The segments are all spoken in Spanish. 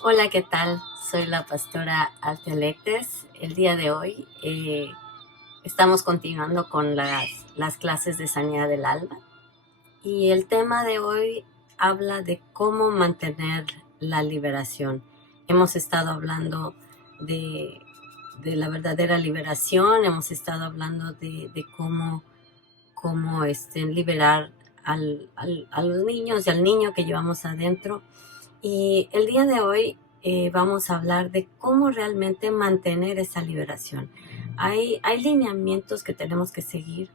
Hola, ¿qué tal? Soy la pastora Altia Lectes. El día de hoy estamos continuando con las clases de sanidad del alma y el tema de hoy habla de cómo mantener la liberación. Hemos estado hablando de, de la verdadera liberación, hemos estado hablando de cómo liberar a los niños y al niño que llevamos adentro. Y el día de hoy vamos a hablar de cómo realmente mantener esa liberación. Hay lineamientos que tenemos que seguir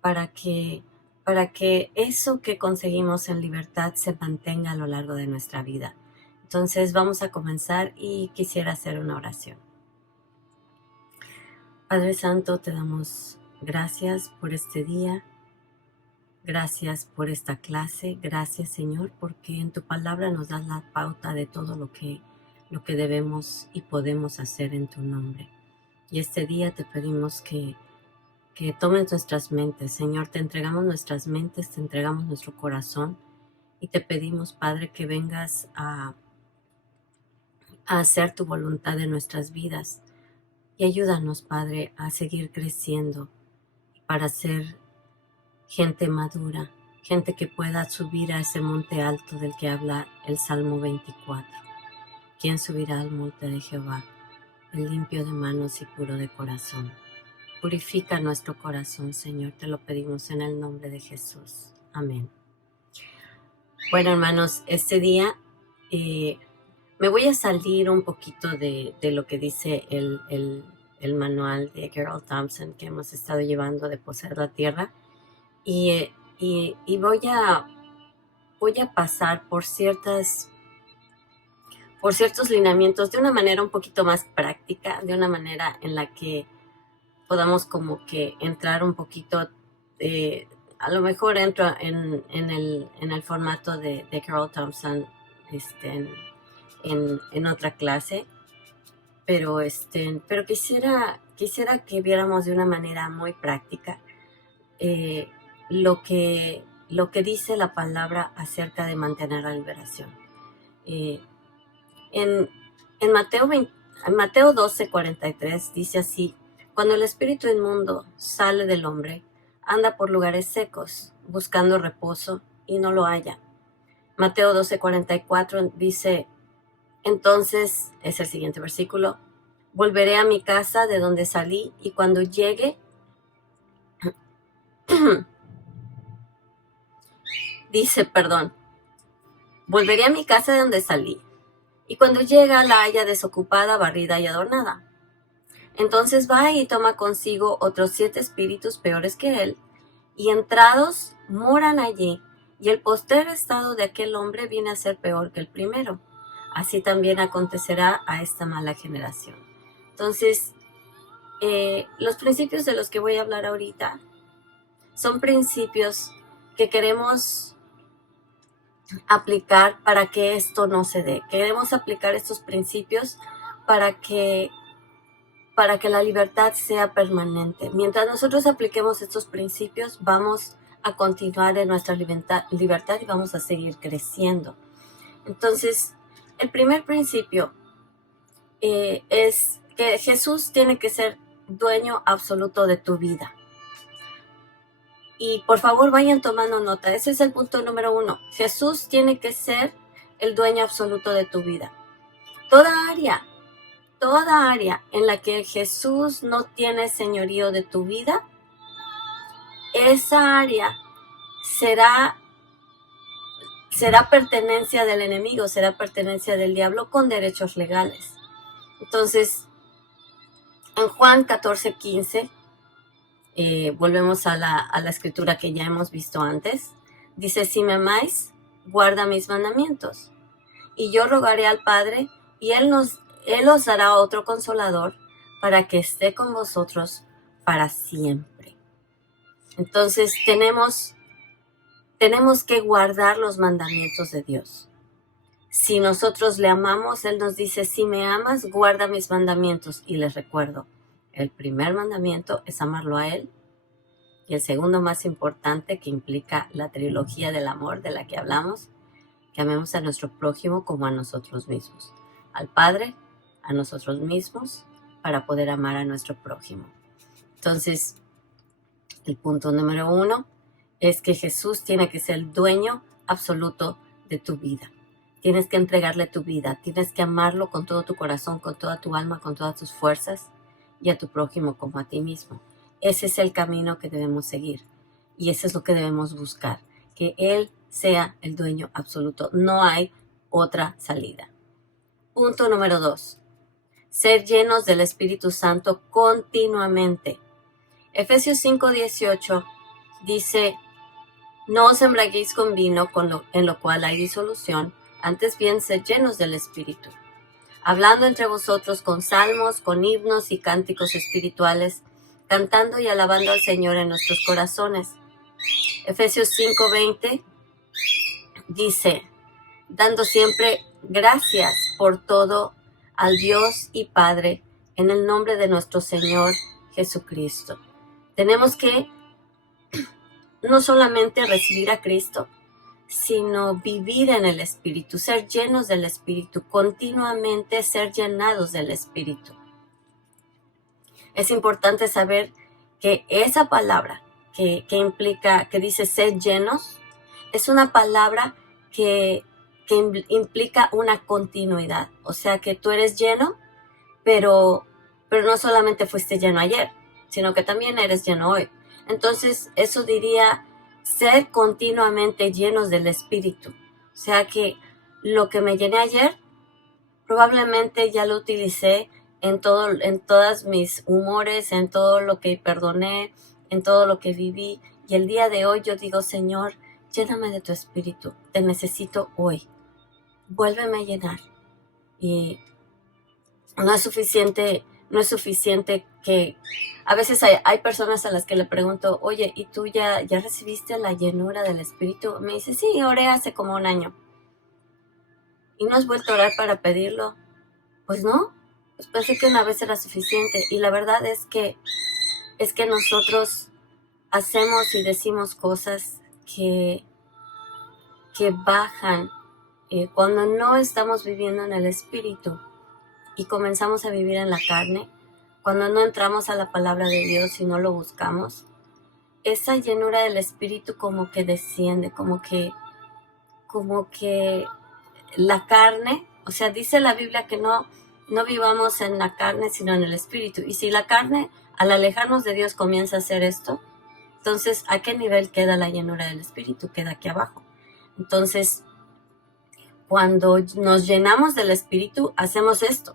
para que, para que eso que conseguimos en libertad se mantenga a lo largo de nuestra vida. Entonces vamos a comenzar y quisiera hacer una oración. Padre Santo, te damos gracias por este día. Gracias por esta clase, gracias Señor, porque en tu palabra nos das la pauta de todo lo que debemos y podemos hacer en tu nombre. Y este día te pedimos que tomes nuestras mentes, Señor, te entregamos nuestras mentes, te entregamos nuestro corazón y te pedimos, Padre, que vengas a hacer tu voluntad en nuestras vidas y ayúdanos, Padre, a seguir creciendo para ser gente madura, gente que pueda subir a ese monte alto del que habla el Salmo 24. ¿Quién subirá al monte de Jehová? El limpio de manos y puro de corazón. Purifica nuestro corazón, Señor, te lo pedimos en el nombre de Jesús. Amén. Bueno, hermanos, este día me voy a salir un poquito de lo que dice el manual de Carol Thompson que hemos estado llevando de Poseer la Tierra. Y voy a pasar por ciertos lineamientos de una manera un poquito más práctica, de una manera en la que podamos como que entrar un poquito, a lo mejor entro en el formato de Carol Thompson en otra clase, pero quisiera que viéramos de una manera muy práctica eh, lo que dice la palabra acerca de mantener la liberación. Eh, en, en Mateo 12:43 dice así: cuando el espíritu inmundo sale del hombre, anda por lugares secos, buscando reposo, y no lo halla. Mateo 12:44 dice, entonces, es el siguiente versículo, volveré a mi casa de donde salí, y cuando llegue, volveré a mi casa de donde salí, y cuando llega la halla desocupada, barrida y adornada. Entonces va y toma consigo otros 7 espíritus peores que él, y entrados moran allí, y el postrer estado de aquel hombre viene a ser peor que el primero. Así también acontecerá a esta mala generación. Entonces, los principios de los que voy a hablar ahorita son principios que queremos aplicar para que esto no se dé. Queremos aplicar estos principios para que la libertad sea permanente. Mientras nosotros apliquemos estos principios, vamos a continuar en nuestra libertad y vamos a seguir creciendo. Entonces, el primer principio es que Jesús tiene que ser dueño absoluto de tu vida. Y por favor vayan tomando nota. Ese es el punto número 1. Jesús tiene que ser el dueño absoluto de tu vida. Toda área en la que Jesús no tiene señorío de tu vida, esa área será pertenencia del enemigo, será pertenencia del diablo con derechos legales. Entonces, en Juan 14:15, volvemos a la escritura que ya hemos visto antes, dice, si me amáis, guarda mis mandamientos, y yo rogaré al Padre, y Él os dará otro consolador para que esté con vosotros para siempre. Entonces tenemos que guardar los mandamientos de Dios. Si nosotros le amamos, Él nos dice, si me amas, guarda mis mandamientos. Y les recuerdo, el primer mandamiento es amarlo a Él, y el segundo más importante, que implica la trilogía del amor de la que hablamos, que amemos a nuestro prójimo como a nosotros mismos. al Padre, a nosotros mismos, para poder amar a nuestro prójimo. Entonces, el punto número 1 es que Jesús tiene que ser el dueño absoluto de tu vida. Tienes que entregarle tu vida, tienes que amarlo con todo tu corazón, con toda tu alma, con todas tus fuerzas, y a tu prójimo como a ti mismo. Ese es el camino que debemos seguir, y eso es lo que debemos buscar, que Él sea el dueño absoluto. No hay otra salida. Punto número 2. Ser llenos del Espíritu Santo continuamente. Efesios 5:18 dice: no os embriaguéis con vino en lo cual hay disolución, antes bien sed llenos del Espíritu, hablando entre vosotros con salmos, con himnos y cánticos espirituales, cantando y alabando al Señor en nuestros corazones. Efesios 5:20 dice: dando siempre gracias por todo al Dios y Padre, en el nombre de nuestro Señor Jesucristo. Tenemos que no solamente recibir a Cristo, sino vivir en el Espíritu, ser llenos del Espíritu, continuamente ser llenados del Espíritu. Es importante saber que esa palabra que implica, que dice ser llenos, es una palabra que implica una continuidad. O sea que tú eres lleno, pero no solamente fuiste lleno ayer, sino que también eres lleno hoy. Entonces, eso diría ser continuamente llenos del Espíritu. O sea que lo que me llené ayer, probablemente ya lo utilicé en todas mis humores, en todo lo que perdoné, en todo lo que viví. Y el día de hoy yo digo: Señor, lléname de tu Espíritu. Te necesito hoy. Vuélveme a llenar. Y no es suficiente que a veces hay personas a las que le pregunto: oye, ¿y tú ya recibiste la llenura del Espíritu? Me dice: sí, oré hace como 1 año. ¿Y no has vuelto a orar para pedirlo? Pues no, pues pensé que una vez era suficiente. Y la verdad es que nosotros hacemos y decimos cosas que bajan cuando no estamos viviendo en el Espíritu y comenzamos a vivir en la carne. Cuando no entramos a la palabra de Dios y no lo buscamos, esa llenura del Espíritu como que desciende, como que la carne, o sea, dice la Biblia que no vivamos en la carne, sino en el Espíritu. Y si la carne, al alejarnos de Dios, comienza a hacer esto, entonces, ¿a qué nivel queda la llenura del Espíritu? Queda aquí abajo. Entonces, cuando nos llenamos del Espíritu, hacemos esto.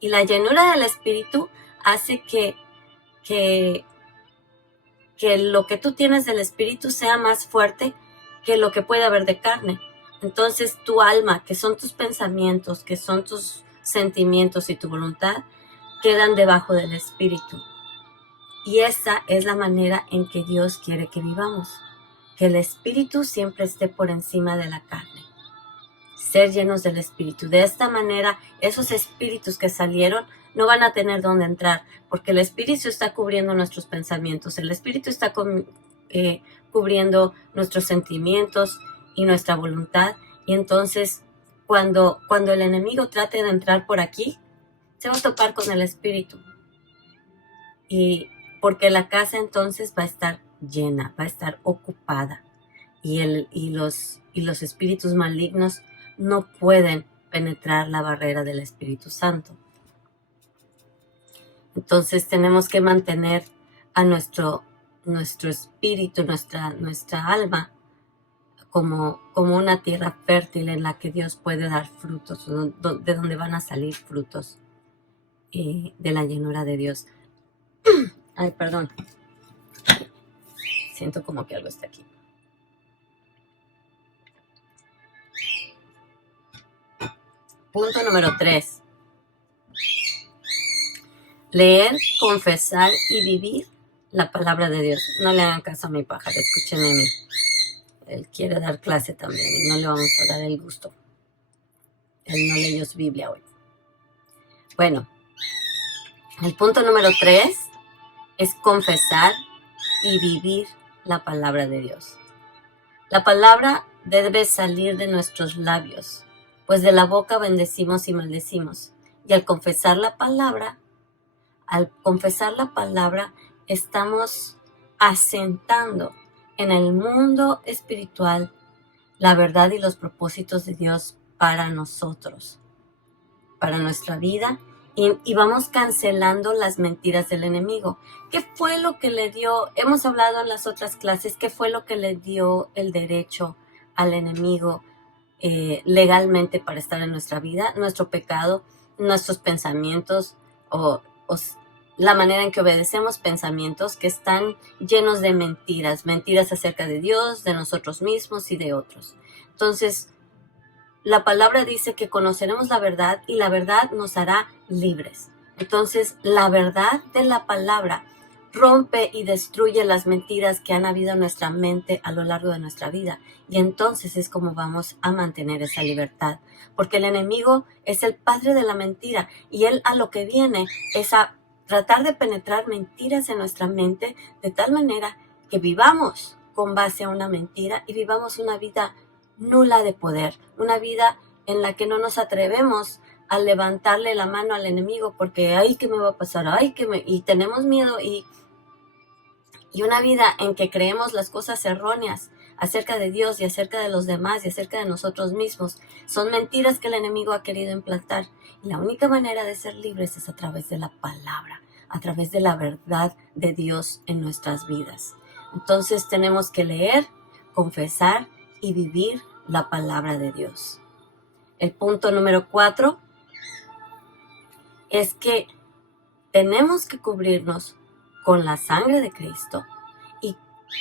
Y la llenura del Espíritu hace que lo que tú tienes del Espíritu sea más fuerte que lo que puede haber de carne. Entonces tu alma, que son tus pensamientos, que son tus sentimientos y tu voluntad, quedan debajo del Espíritu. Y esa es la manera en que Dios quiere que vivamos. Que el Espíritu siempre esté por encima de la carne. Ser llenos del Espíritu. De esta manera, esos espíritus que salieron no van a tener dónde entrar, porque el Espíritu está cubriendo nuestros pensamientos, el Espíritu está cubriendo nuestros sentimientos y nuestra voluntad. Y entonces, cuando el enemigo trate de entrar por aquí, se va a topar con el Espíritu. Y porque la casa entonces va a estar llena, va a estar ocupada. Y los espíritus malignos no pueden penetrar la barrera del Espíritu Santo. Entonces tenemos que mantener a nuestro espíritu, nuestra alma, como una tierra fértil en la que Dios puede dar frutos, de donde van a salir frutos de la llenura de Dios. Ay, perdón. Siento como que algo está aquí. Punto número 3. Leer, confesar y vivir la palabra de Dios. No le hagan caso a mi pájaro, escúchenme a mí. Él quiere dar clase también y no le vamos a dar el gusto. Él no leyó su Biblia hoy. Bueno, el punto número 3 es confesar y vivir la palabra de Dios. La palabra debe salir de nuestros labios pues de la boca bendecimos y maldecimos. Y al confesar la palabra, estamos asentando en el mundo espiritual la verdad y los propósitos de Dios para nosotros, para nuestra vida, y vamos cancelando las mentiras del enemigo. ¿Qué fue lo que le dio? Hemos hablado en las otras clases, ¿qué fue lo que le dio el derecho al enemigo legalmente para estar en nuestra vida? Nuestro pecado, nuestros pensamientos o la manera en que obedecemos pensamientos que están llenos de mentiras acerca de Dios, de nosotros mismos y de otros. Entonces, la palabra dice que conoceremos la verdad y la verdad nos hará libres. Entonces, la verdad de la palabra rompe y destruye las mentiras que han habido en nuestra mente a lo largo de nuestra vida. Y entonces es como vamos a mantener esa libertad. Porque el enemigo es el padre de la mentira y él a lo que viene es a tratar de penetrar mentiras en nuestra mente de tal manera que vivamos con base a una mentira y vivamos una vida nula de poder, una vida en la que no nos atrevemos a levantarle la mano al enemigo porque ay, ¿qué me va a pasar? Y tenemos miedo y una vida en que creemos las cosas erróneas acerca de Dios y acerca de los demás y acerca de nosotros mismos. Son mentiras que el enemigo ha querido implantar. Y la única manera de ser libres es a través de la palabra, a través de la verdad de Dios en nuestras vidas. Entonces tenemos que leer, confesar y vivir la palabra de Dios. El punto número 4 es que tenemos que cubrirnos con la sangre de Cristo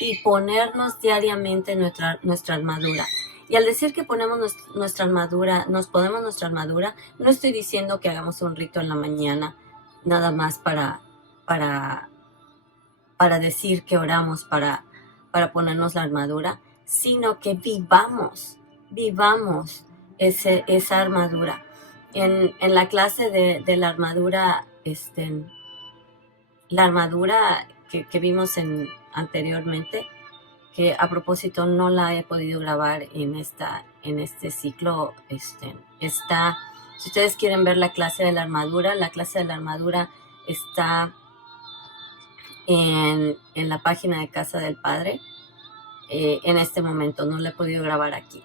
y ponernos diariamente nuestra armadura. Y al decir que ponemos nuestra armadura, nos ponemos nuestra armadura, no estoy diciendo que hagamos un rito en la mañana, nada más para decir que oramos para ponernos la armadura, sino que vivamos esa armadura. En la clase de la armadura, la armadura que vimos anteriormente, que a propósito no la he podido grabar en este ciclo, está, si ustedes quieren ver la clase de la armadura está en la página de Casa del Padre. En este momento no la he podido grabar aquí.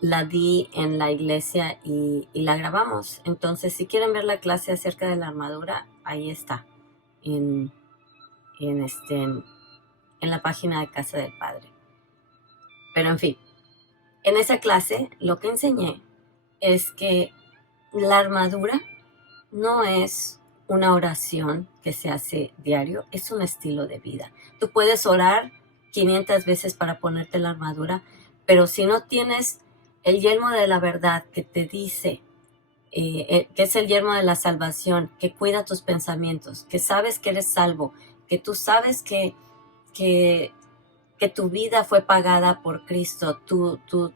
La di en la iglesia y la grabamos. Entonces, si quieren ver la clase acerca de la armadura, ahí está, en la página de Casa del Padre. Pero en fin, en esa clase lo que enseñé es que la armadura no es una oración que se hace diario, es un estilo de vida. Tú puedes orar 500 veces para ponerte la armadura, pero si no tienes el yelmo de la verdad que te dice, que es el yelmo de la salvación, que cuida tus pensamientos, que sabes que eres salvo, que tú sabes que tu vida fue pagada por Cristo, tu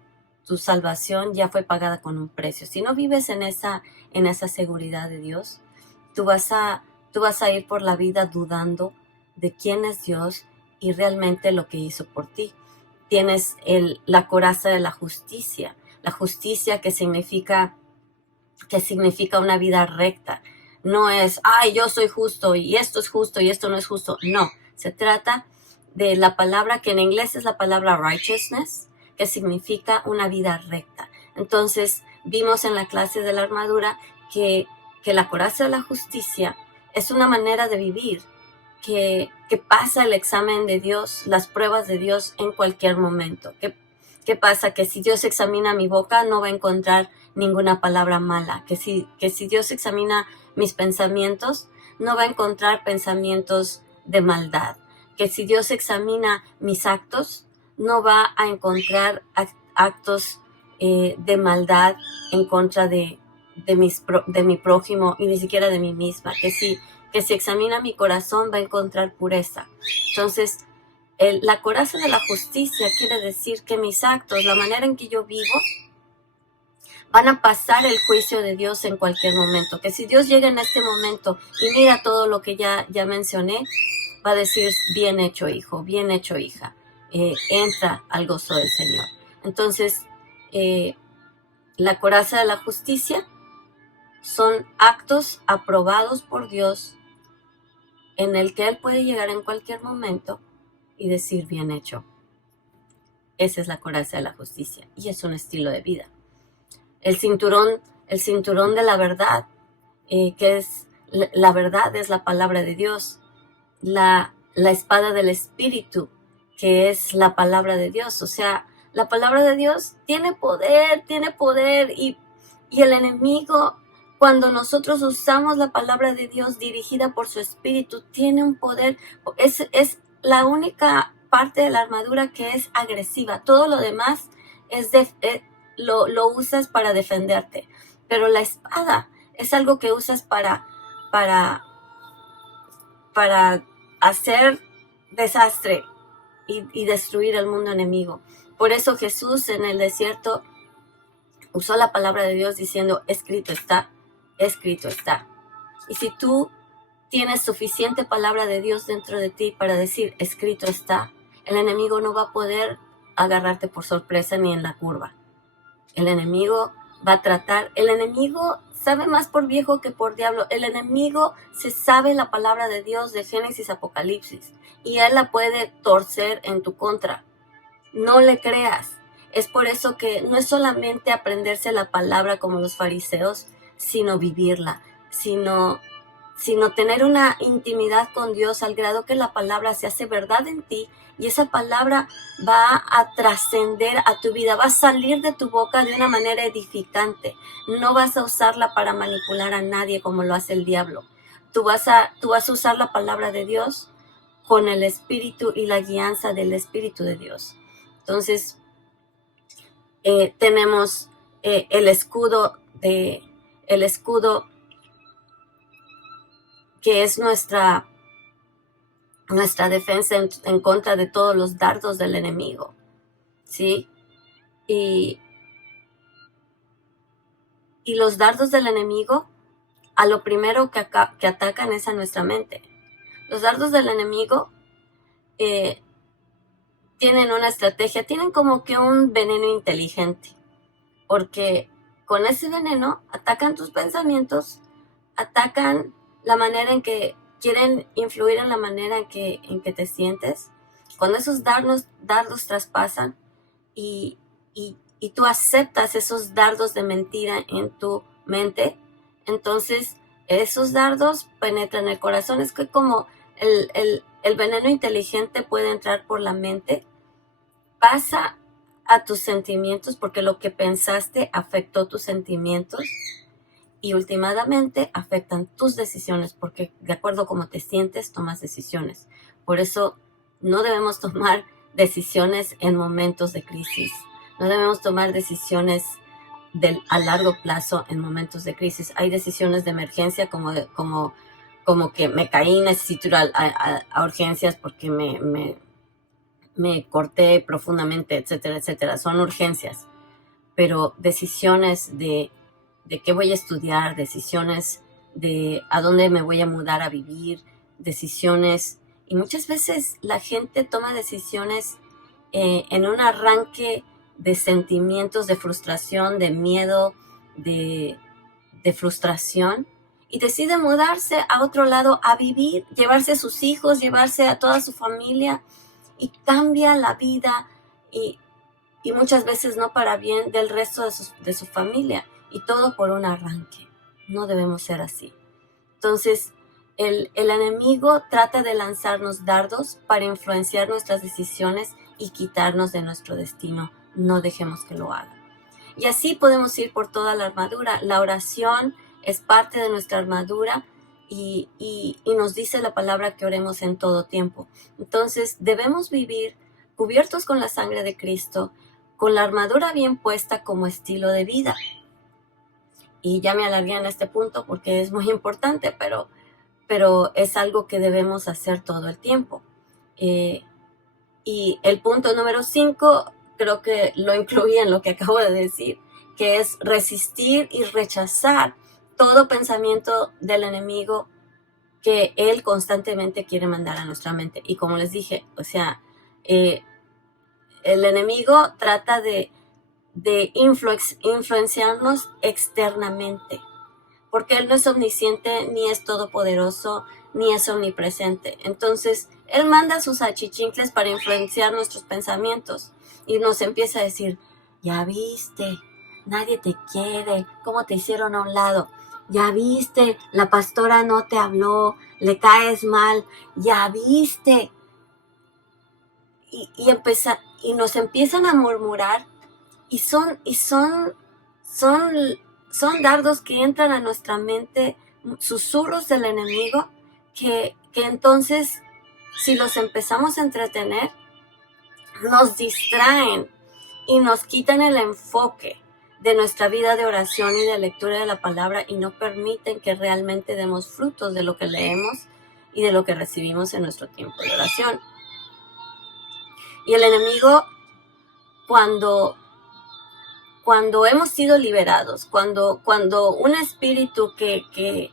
salvación ya fue pagada con un precio. Si no vives en esa seguridad de Dios, tú vas a ir por la vida dudando de quién es Dios y realmente lo que hizo por ti. Tienes la coraza de la justicia que significa una vida recta. No es, ay, yo soy justo y esto es justo y esto no es justo. No, se trata de la palabra que en inglés es la palabra righteousness, que significa una vida recta. Entonces, vimos en la clase de la armadura que la coraza de la justicia es una manera de vivir que pasa el examen de Dios, las pruebas de Dios en cualquier momento. ¿Qué pasa? Que si Dios examina mi boca, no va a encontrar ninguna palabra mala. Que si Dios examina mis pensamientos, no va a encontrar pensamientos de maldad. Que si Dios examina mis actos, no va a encontrar actos de maldad en contra de mi prójimo y ni siquiera de mí misma. Que si examina mi corazón, va a encontrar pureza. Entonces, la coraza de la justicia quiere decir que mis actos, la manera en que yo vivo, van a pasar el juicio de Dios en cualquier momento. Que si Dios llega en este momento y mira todo lo que ya mencioné, va a decir, bien hecho hijo, bien hecho hija, entra al gozo del Señor. Entonces, la coraza de la justicia son actos aprobados por Dios en el que Él puede llegar en cualquier momento y decir bien hecho. Esa es la coraza de la justicia y es un estilo de vida. El cinturón de la verdad, que es la verdad, es la palabra de Dios. La espada del Espíritu, que es la palabra de Dios. O sea, la palabra de Dios tiene poder y el enemigo, cuando nosotros usamos la palabra de Dios dirigida por su Espíritu, tiene un poder. Es la única parte de la armadura que es agresiva. Todo lo demás lo usas para defenderte. Pero la espada es algo que usas para hacer desastre y destruir el mundo enemigo. Por eso Jesús en el desierto usó la palabra de Dios diciendo, escrito está, escrito está. Y si tú tienes suficiente palabra de Dios dentro de ti para decir, escrito está, el enemigo no va a poder agarrarte por sorpresa ni en la curva. El enemigo va a tratar, el enemigo sabe más por viejo que por diablo. El enemigo se sabe la palabra de Dios de Génesis, Apocalipsis, y él la puede torcer en tu contra. No le creas. Es por eso que no es solamente aprenderse la palabra como los fariseos, sino vivirla, sino tener una intimidad con Dios al grado que la palabra se hace verdad en ti y esa palabra va a trascender a tu vida, va a salir de tu boca de una manera edificante. No vas a usarla para manipular a nadie como lo hace el diablo. Tú vas a usar la palabra de Dios con el Espíritu y la guianza del Espíritu de Dios. Entonces, tenemos el escudo que es nuestra defensa en contra de todos los dardos del enemigo, ¿sí? Y los dardos del enemigo, a lo primero que atacan es a nuestra mente. Los dardos del enemigo tienen una estrategia, tienen como que un veneno inteligente, porque con ese veneno atacan tus pensamientos, atacan la manera en que quieren influir en la manera en que te sientes. Cuando esos dardos traspasan y tú aceptas esos dardos de mentira en tu mente, entonces esos dardos penetran el corazón. Es que como el veneno inteligente puede entrar por la mente, pasa a tus sentimientos, porque lo que pensaste afectó tus sentimientos y últimamente afectan tus decisiones, porque de acuerdo a cómo te sientes, tomas decisiones. Por eso no debemos tomar decisiones en momentos de crisis. No debemos tomar decisiones a largo plazo en momentos de crisis. Hay decisiones de emergencia como que me caí, necesito ir a urgencias porque me corté profundamente, etcétera, etcétera. Son urgencias. Pero decisiones de qué voy a estudiar, decisiones de a dónde me voy a mudar a vivir, decisiones. Y muchas veces la gente toma decisiones en un arranque de sentimientos de frustración, de miedo, de frustración, y decide mudarse a otro lado a vivir, llevarse a sus hijos, llevarse a toda su familia, y cambia la vida y muchas veces no para bien del resto de su familia, y todo por un arranque. No debemos ser así. Entonces, el enemigo trata de lanzarnos dardos para influenciar nuestras decisiones y quitarnos de nuestro destino. No dejemos que lo haga. Y así podemos ir por toda la armadura. La oración es parte de nuestra armadura y nos dice la palabra que oremos en todo tiempo. Entonces, debemos vivir cubiertos con la sangre de Cristo, con la armadura bien puesta como estilo de vida. Y ya me alargué en este punto porque es muy importante, pero es algo que debemos hacer todo el tiempo. Y el punto número 5, creo que lo incluí en lo que acabo de decir, que es resistir y rechazar todo pensamiento del enemigo que él constantemente quiere mandar a nuestra mente. Y como les dije, o sea, el enemigo trata de de influenciarnos externamente, porque Él no es omnisciente, ni es todopoderoso, ni es omnipresente. Entonces, Él manda sus achichincles para influenciar nuestros pensamientos y nos empieza a decir, ya viste, nadie te quiere, cómo te hicieron a un lado, ya viste, la pastora no te habló, le caes mal, ya viste. Y nos empiezan a murmurar y son dardos que entran a nuestra mente, susurros del enemigo, que entonces, si los empezamos a entretener, nos distraen y nos quitan el enfoque de nuestra vida de oración y de lectura de la palabra y no permiten que realmente demos frutos de lo que leemos y de lo que recibimos en nuestro tiempo de oración. Y el enemigo, cuando hemos sido liberados, cuando un espíritu que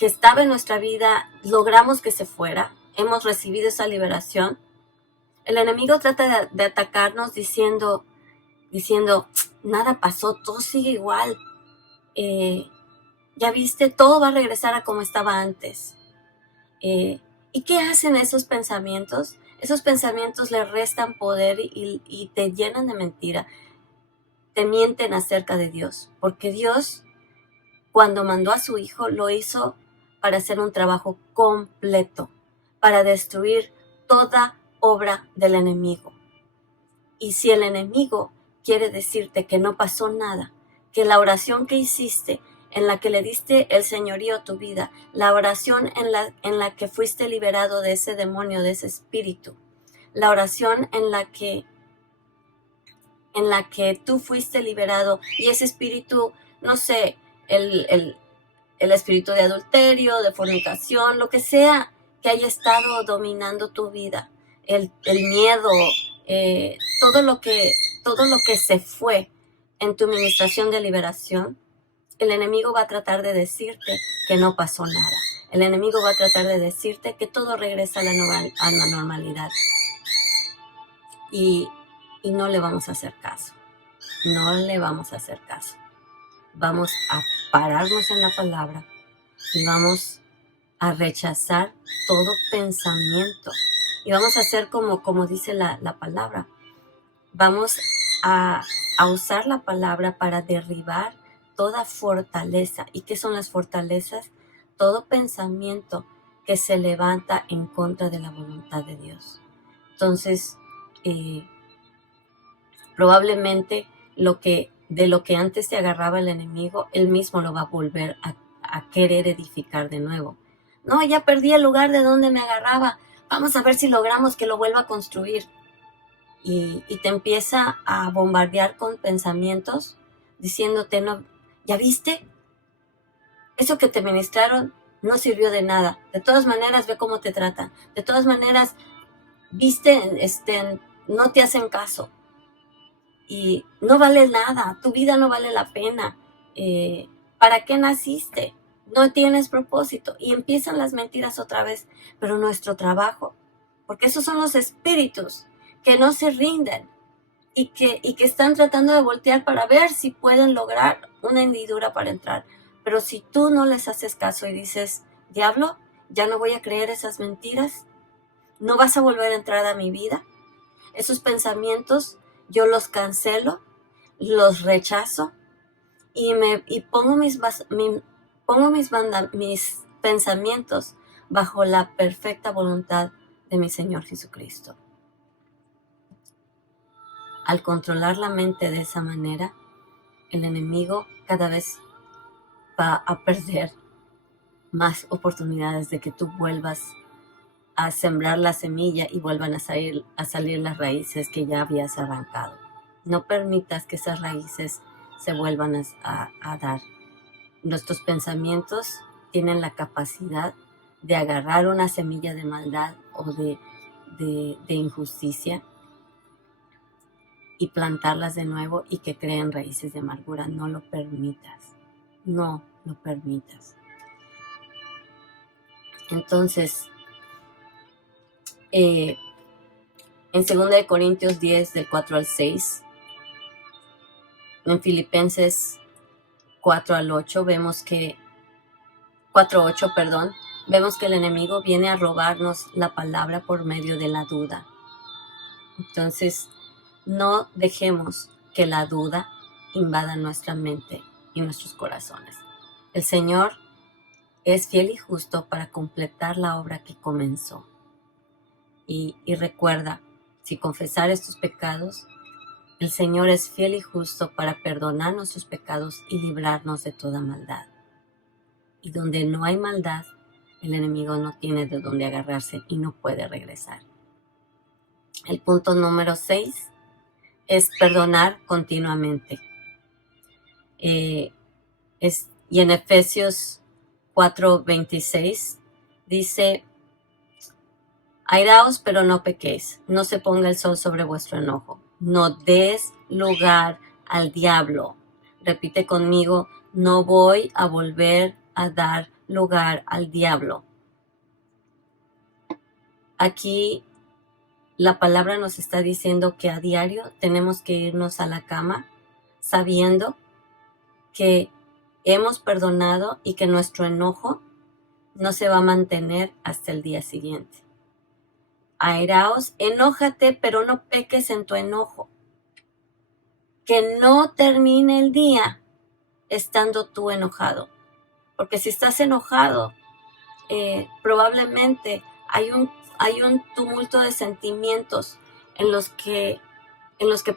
estaba en nuestra vida, logramos que se fuera, hemos recibido esa liberación, el enemigo trata de atacarnos diciendo, nada pasó, todo sigue igual, ya viste, todo va a regresar a como estaba antes. ¿Y qué hacen esos pensamientos? Esos pensamientos le restan poder y te llenan de mentira. Te mienten acerca de Dios, porque Dios, cuando mandó a su Hijo, lo hizo para hacer un trabajo completo, para destruir toda obra del enemigo. Y si el enemigo quiere decirte que no pasó nada, que la oración que hiciste, en la que le diste el señorío a tu vida, la oración en la que fuiste liberado de ese demonio, de ese espíritu, la oración en la que tú fuiste liberado y ese espíritu, no sé, el espíritu de adulterio, de fornicación, lo que sea que haya estado dominando tu vida, el miedo, todo lo que se fue en tu ministración de liberación, el enemigo va a tratar de decirte que no pasó nada. El enemigo va a tratar de decirte que todo regresa a la normalidad. Y no le vamos a hacer caso. No le vamos a hacer caso. Vamos a pararnos en la palabra y vamos a rechazar todo pensamiento. Y vamos a hacer como dice la palabra. Vamos a usar la palabra para derribar toda fortaleza. ¿Y qué son las fortalezas? Todo pensamiento que se levanta en contra de la voluntad de Dios. Entonces, probablemente de lo que antes te agarraba el enemigo, él mismo lo va a volver a querer edificar de nuevo. No, ya perdí el lugar de donde me agarraba. Vamos a ver si logramos que lo vuelva a construir. Y te empieza a bombardear con pensamientos diciéndote, no, ¿ya viste? Eso que te ministraron no sirvió de nada. De todas maneras, ve cómo te tratan. De todas maneras, viste, no te hacen caso. Y no vale nada, tu vida no vale la pena. ¿Para qué naciste? No tienes propósito. Y empiezan las mentiras otra vez. Pero nuestro trabajo, porque esos son los espíritus que no se rinden y que están tratando de voltear para ver si pueden lograr una hendidura para entrar. Pero si tú no les haces caso y dices, diablo, ya no voy a creer esas mentiras, no vas a volver a entrar a mi vida, esos pensamientos yo los cancelo, los rechazo y pongo mis pensamientos bajo la perfecta voluntad de mi Señor Jesucristo. Al controlar la mente de esa manera, el enemigo cada vez va a perder más oportunidades de que tú vuelvas a sembrar la semilla y vuelvan a salir las raíces que ya habías arrancado. No permitas que esas raíces se vuelvan a dar. Nuestros pensamientos tienen la capacidad de agarrar una semilla de maldad o de injusticia y plantarlas de nuevo y que creen raíces de amargura. No lo permitas. No lo permitas. Entonces, en 2 Corintios 10, del 4 al 6, En Filipenses 4:8 4:8, perdón, vemos que el enemigo viene a robarnos la palabra por medio de la duda. Entonces, no dejemos que la duda invada nuestra mente y nuestros corazones. El Señor es fiel y justo para completar la obra que comenzó. Y recuerda, si confesares tus pecados, el Señor es fiel y justo para perdonar nuestros pecados y librarnos de toda maldad. Y donde no hay maldad, el enemigo no tiene de dónde agarrarse y no puede regresar. El punto número 6 es perdonar continuamente. Y en Efesios 4:26 dice: airaos, pero no pequéis, no se ponga el sol sobre vuestro enojo, no des lugar al diablo. Repite conmigo: no voy a volver a dar lugar al diablo. Aquí la palabra nos está diciendo que a diario tenemos que irnos a la cama sabiendo que hemos perdonado y que nuestro enojo no se va a mantener hasta el día siguiente. Airaos, enójate, pero no peques en tu enojo. Que no termine el día estando tú enojado. Porque si estás enojado, probablemente hay un tumulto de sentimientos en los que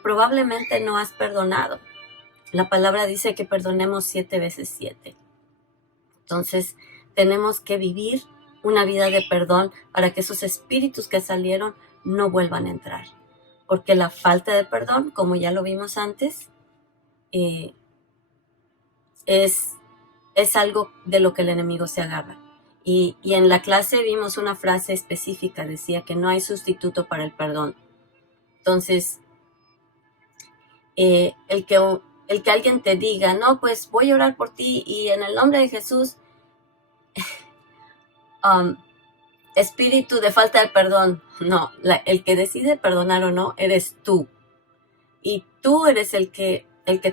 probablemente no has perdonado. La palabra dice que perdonemos 7 veces 7. Entonces, tenemos que vivir una vida de perdón para que esos espíritus que salieron no vuelvan a entrar. Porque la falta de perdón, como ya lo vimos antes, es algo de lo que el enemigo se agarra. Y en la clase vimos una frase específica, decía que no hay sustituto para el perdón. Entonces, el que alguien te diga, no, pues voy a orar por ti y en el nombre de Jesús, espíritu de falta de perdón. No, el que decide perdonar o no eres tú. Y tú eres el que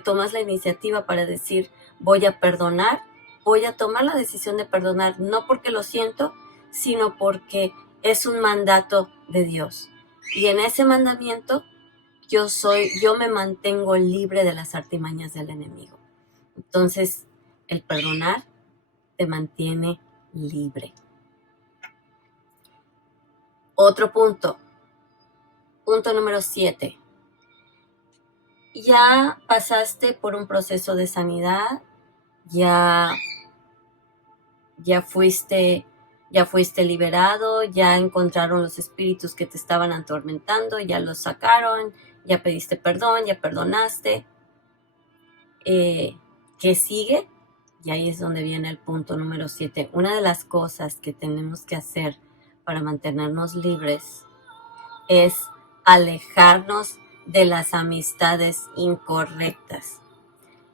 tomas la iniciativa para decir, voy a perdonar, voy a tomar la decisión de perdonar, no porque lo siento, sino porque es un mandato de Dios. Y en ese mandamiento yo me mantengo libre de las artimañas del enemigo. Entonces, el perdonar te mantiene libre. Otro punto número 7. Ya pasaste por un proceso de sanidad, ya fuiste liberado, ya encontraron los espíritus que te estaban atormentando, ya los sacaron, ya pediste perdón, ya perdonaste. ¿Qué sigue? Y ahí es donde viene el punto número 7. Una de las cosas que tenemos que hacer para mantenernos libres es alejarnos de las amistades incorrectas.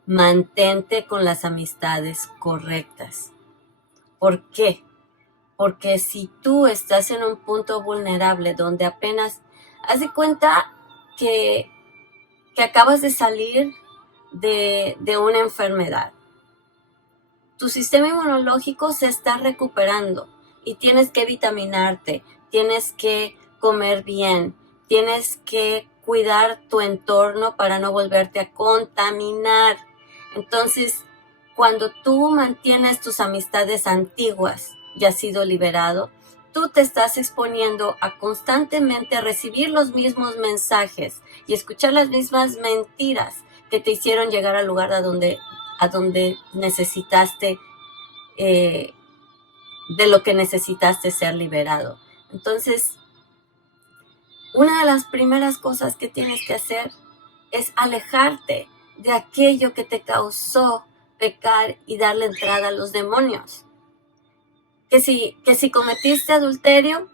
Mantente con las amistades correctas. ¿Por qué? Porque si tú estás en un punto vulnerable donde apenas haz de cuenta que acabas de salir de una enfermedad, tu sistema inmunológico se está recuperando y tienes que vitaminarte, tienes que comer bien, tienes que cuidar tu entorno para no volverte a contaminar. Entonces, cuando tú mantienes tus amistades antiguas y has sido liberado, tú te estás exponiendo a constantemente recibir los mismos mensajes y escuchar las mismas mentiras que te hicieron llegar al lugar a donde necesitaste, de lo que necesitaste ser liberado. Entonces, una de las primeras cosas que tienes que hacer es alejarte de aquello que te causó pecar y darle entrada a los demonios. Que si cometiste adulterio,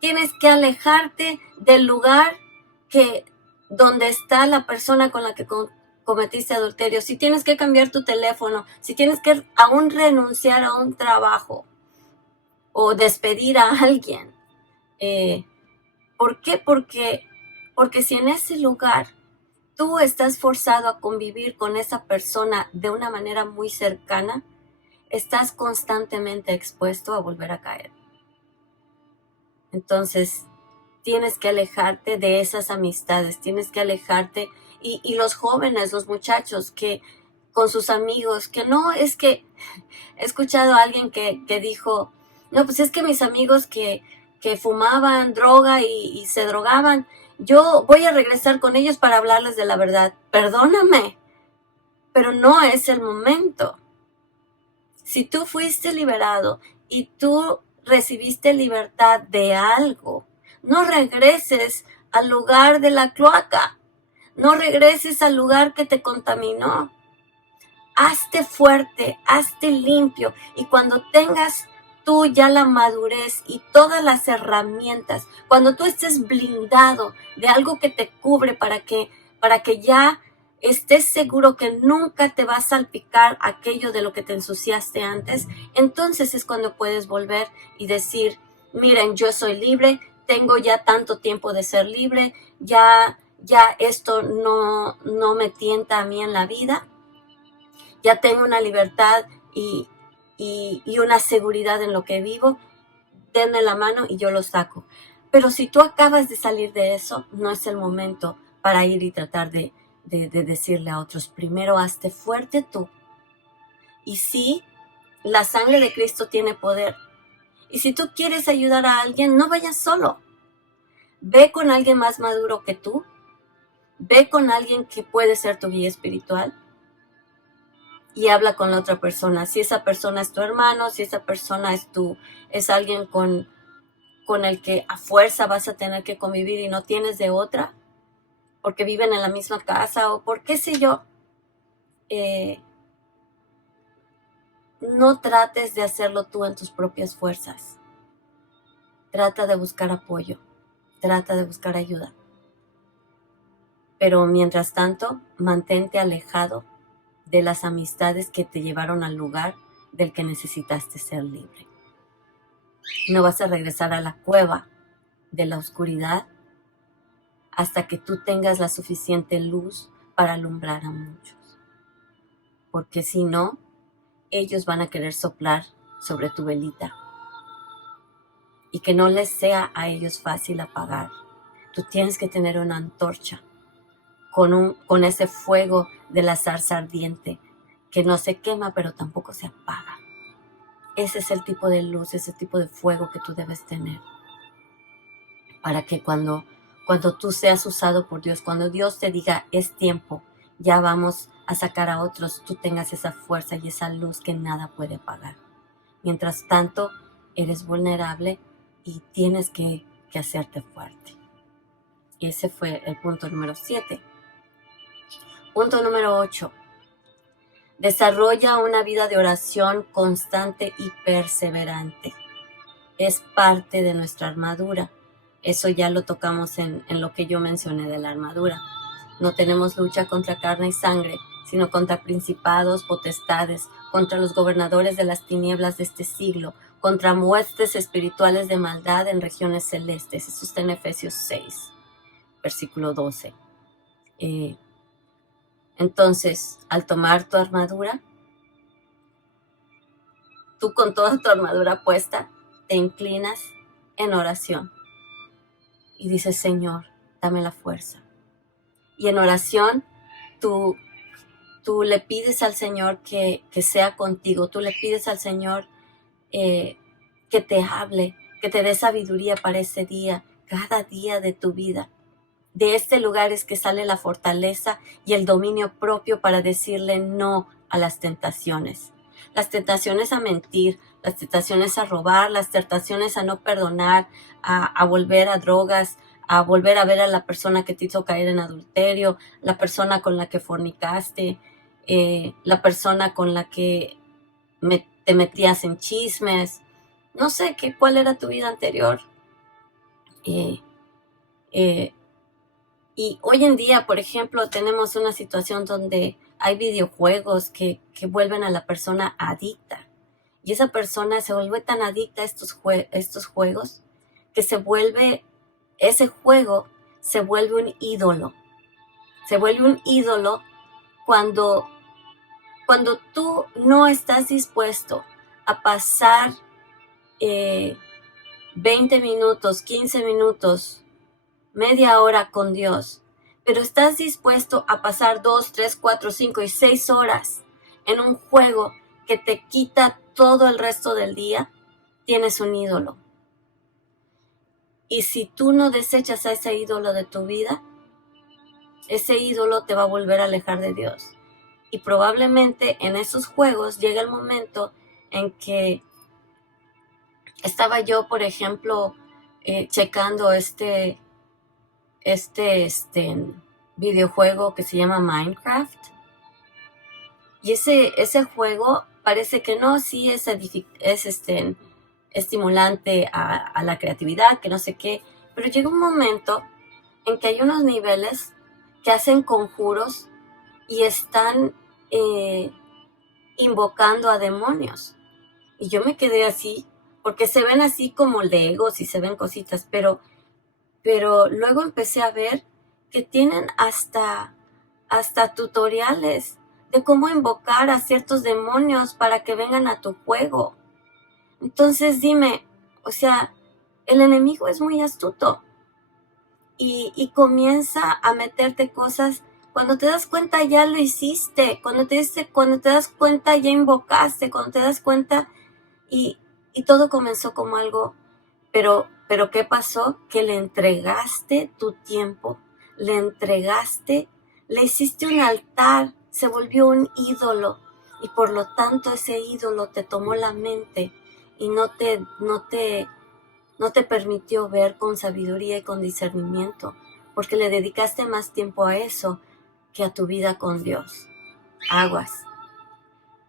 tienes que alejarte del lugar donde está la persona con la que cometiste adulterio. Si tienes que cambiar tu teléfono, si tienes que aún renunciar a un trabajo o despedir a alguien. ¿Por qué? Porque si en ese lugar tú estás forzado a convivir con esa persona de una manera muy cercana, estás constantemente expuesto a volver a caer. Entonces, tienes que alejarte de esas amistades, tienes que alejarte, y los jóvenes, los muchachos que con sus amigos, que no, es que he escuchado a alguien que dijo, no, pues es que mis amigos que fumaban droga y se drogaban, yo voy a regresar con ellos para hablarles de la verdad. Perdóname, pero no es el momento. Si tú fuiste liberado y tú recibiste libertad de algo, no regreses al lugar de la cloaca, no regreses al lugar que te contaminó. Hazte fuerte, hazte limpio, y cuando tengas tú ya la madurez y todas las herramientas, cuando tú estés blindado de algo que te cubre para que ya estés seguro que nunca te va a salpicar aquello de lo que te ensuciaste antes, entonces es cuando puedes volver y decir, miren, yo soy libre, tengo ya tanto tiempo de ser libre, ya esto no me tienta a mí en la vida, ya tengo una libertad y una seguridad en lo que vivo, denme la mano y yo lo saco. Pero si tú acabas de salir de eso, no es el momento para ir y tratar de decirle a otros, primero hazte fuerte tú. Y sí, la sangre de Cristo tiene poder. Y si tú quieres ayudar a alguien, no vayas solo. Ve con alguien más maduro que tú. Ve con alguien que puede ser tu guía espiritual. Y habla con la otra persona. Si esa persona es tu hermano, si esa persona es alguien con el que a fuerza vas a tener que convivir y no tienes de otra, porque viven en la misma casa o por qué sé yo, no trates de hacerlo tú en tus propias fuerzas. Trata de buscar apoyo, trata de buscar ayuda. Pero mientras tanto, mantente alejado de las amistades que te llevaron al lugar del que necesitaste ser libre. No vas a regresar a la cueva de la oscuridad hasta que tú tengas la suficiente luz para alumbrar a muchos. Porque si no, ellos van a querer soplar sobre tu velita y que no les sea a ellos fácil apagar. Tú tienes que tener una antorcha con ese fuego de la zarza ardiente que no se quema pero tampoco se apaga. Ese es el tipo de luz, ese tipo de fuego que tú debes tener para que cuando tú seas usado por Dios, cuando Dios te diga es tiempo, ya vamos a sacar a otros, tú tengas esa fuerza y esa luz que nada puede apagar. Mientras tanto, eres vulnerable y tienes que hacerte fuerte. Y ese fue el punto número 7. Punto número 8. Desarrolla una vida de oración constante y perseverante. Es parte de nuestra armadura. Eso ya lo tocamos en lo que yo mencioné de la armadura. No tenemos lucha contra carne y sangre, sino contra principados, potestades, contra los gobernadores de las tinieblas de este siglo, contra huestes espirituales de maldad en regiones celestes. Eso está en Efesios 6, versículo 12. Entonces, al tomar tu armadura, tú con toda tu armadura puesta, te inclinas en oración y dices, Señor, dame la fuerza. Y en oración, tú le pides al Señor que sea contigo, tú le pides al Señor que te hable, que te dé sabiduría para ese día, cada día de tu vida. De este lugar es que sale la fortaleza y el dominio propio para decirle no a las tentaciones. Las tentaciones a mentir, las tentaciones a robar, las tentaciones a no perdonar, a volver a drogas, a volver a ver a la persona que te hizo caer en adulterio, la persona con la que fornicaste, la persona con la que te metías en chismes. No sé cuál era tu vida anterior. Y hoy en día, por ejemplo, tenemos una situación donde hay videojuegos que vuelven a la persona adicta. Y esa persona se vuelve tan adicta a estos juegos que ese juego se vuelve un ídolo. Se vuelve un ídolo cuando tú no estás dispuesto a pasar 20 minutos, 15 minutos, media hora con Dios, pero estás dispuesto a pasar 2, 3, 4, 5 y 6 horas en un juego que te quita todo el resto del día, tienes un ídolo. Y si tú no desechas a ese ídolo de tu vida, ese ídolo te va a volver a alejar de Dios. Y probablemente en esos juegos llega el momento en que estaba yo, por ejemplo, checando este videojuego que se llama Minecraft. Y ese juego parece que no, sí es estimulante a la creatividad, que no sé qué, pero llega un momento en que hay unos niveles que hacen conjuros y están invocando a demonios. Y yo me quedé así, porque se ven así como legos y se ven cositas, pero luego empecé a ver que tienen hasta tutoriales de cómo invocar a ciertos demonios para que vengan a tu juego. Entonces dime, o sea, el enemigo es muy astuto y comienza a meterte cosas. Cuando te das cuenta ya lo hiciste, cuando te das cuenta ya invocaste, cuando te das cuenta y todo comenzó como algo, pero ¿qué pasó? Que le entregaste tu tiempo, le hiciste un altar, se volvió un ídolo y por lo tanto ese ídolo te tomó la mente y no te permitió ver con sabiduría y con discernimiento, porque le dedicaste más tiempo a eso que a tu vida con Dios. Aguas.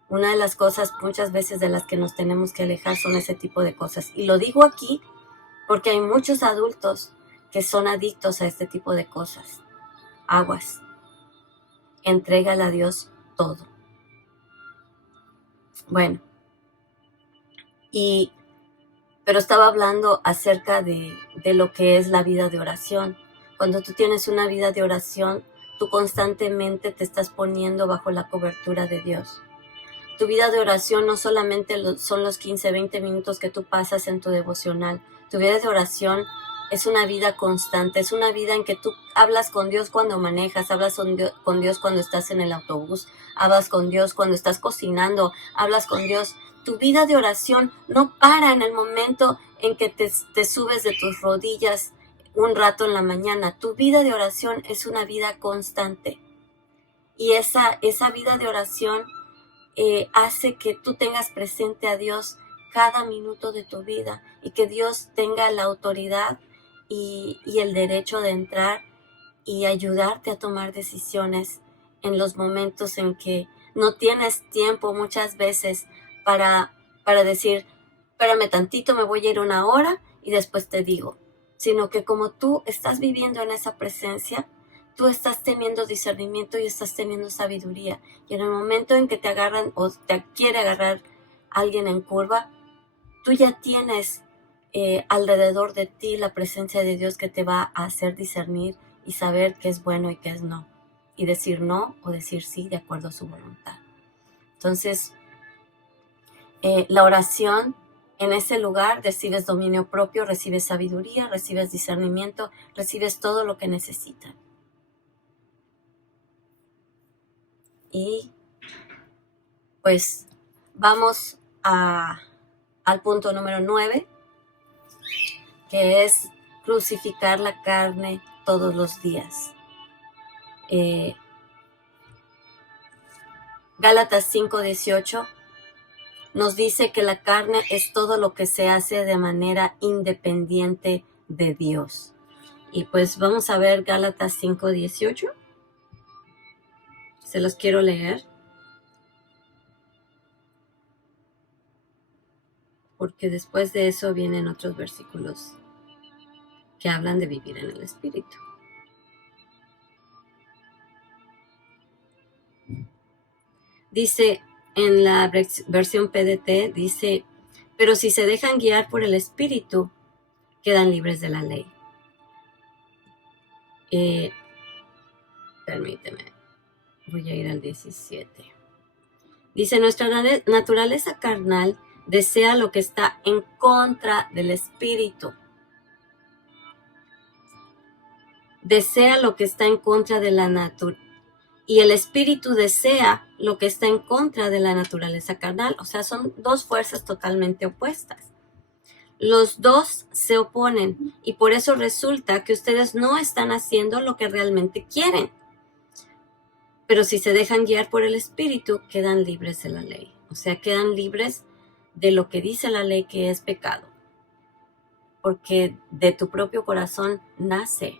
Una de las cosas muchas veces de las que nos tenemos que alejar son ese tipo de cosas. Y lo digo aquí porque hay muchos adultos que son adictos a este tipo de cosas. Aguas. Entrégale a Dios todo. Bueno, pero estaba hablando acerca de lo que es la vida de oración. Cuando tú tienes una vida de oración, tú constantemente te estás poniendo bajo la cobertura de Dios. Tu vida de oración no solamente son los 15, 20 minutos que tú pasas en tu devocional. Tu vida de oración es una vida constante, es una vida en que tú hablas con Dios cuando manejas, hablas con Dios cuando estás en el autobús, hablas con Dios cuando estás cocinando, hablas con Dios. Tu vida de oración no para en el momento en que te subes de tus rodillas un rato en la mañana. Tu vida de oración es una vida constante. Y esa vida de oración hace que tú tengas presente a Dios cada minuto de tu vida y que Dios tenga la autoridad y el derecho de entrar y ayudarte a tomar decisiones en los momentos en que no tienes tiempo muchas veces para decir, espérame tantito, me voy a ir una hora y después te digo, sino que como tú estás viviendo en esa presencia, tú estás teniendo discernimiento y estás teniendo sabiduría. Y en el momento en que te agarran o te quiere agarrar alguien en curva, tú ya tienes alrededor de ti la presencia de Dios que te va a hacer discernir y saber qué es bueno y qué es no. Y decir no o decir sí de acuerdo a su voluntad. Entonces, la oración, en ese lugar recibes dominio propio, recibes sabiduría, recibes discernimiento, recibes todo lo que necesitas. Y pues vamos al punto número 9, que es crucificar la carne todos los días. Gálatas 5:18 nos dice que la carne es todo lo que se hace de manera independiente de Dios. Y pues vamos a ver Gálatas 5:18. Se los quiero leer, porque después de eso vienen otros versículos que hablan de vivir en el Espíritu. Dice, en la versión PDT, dice, pero si se dejan guiar por el Espíritu, quedan libres de la ley. permíteme, voy a ir al 17. Dice, nuestra naturaleza carnal desea lo que está en contra del espíritu. Desea lo que está en contra de la naturaleza. Y el espíritu desea lo que está en contra de la naturaleza carnal. O sea, son dos fuerzas totalmente opuestas. Los dos se oponen y por eso resulta que ustedes no están haciendo lo que realmente quieren. Pero si se dejan guiar por el espíritu, quedan libres de la ley. O sea, quedan libres de lo que dice la ley que es pecado. Porque de tu propio corazón nace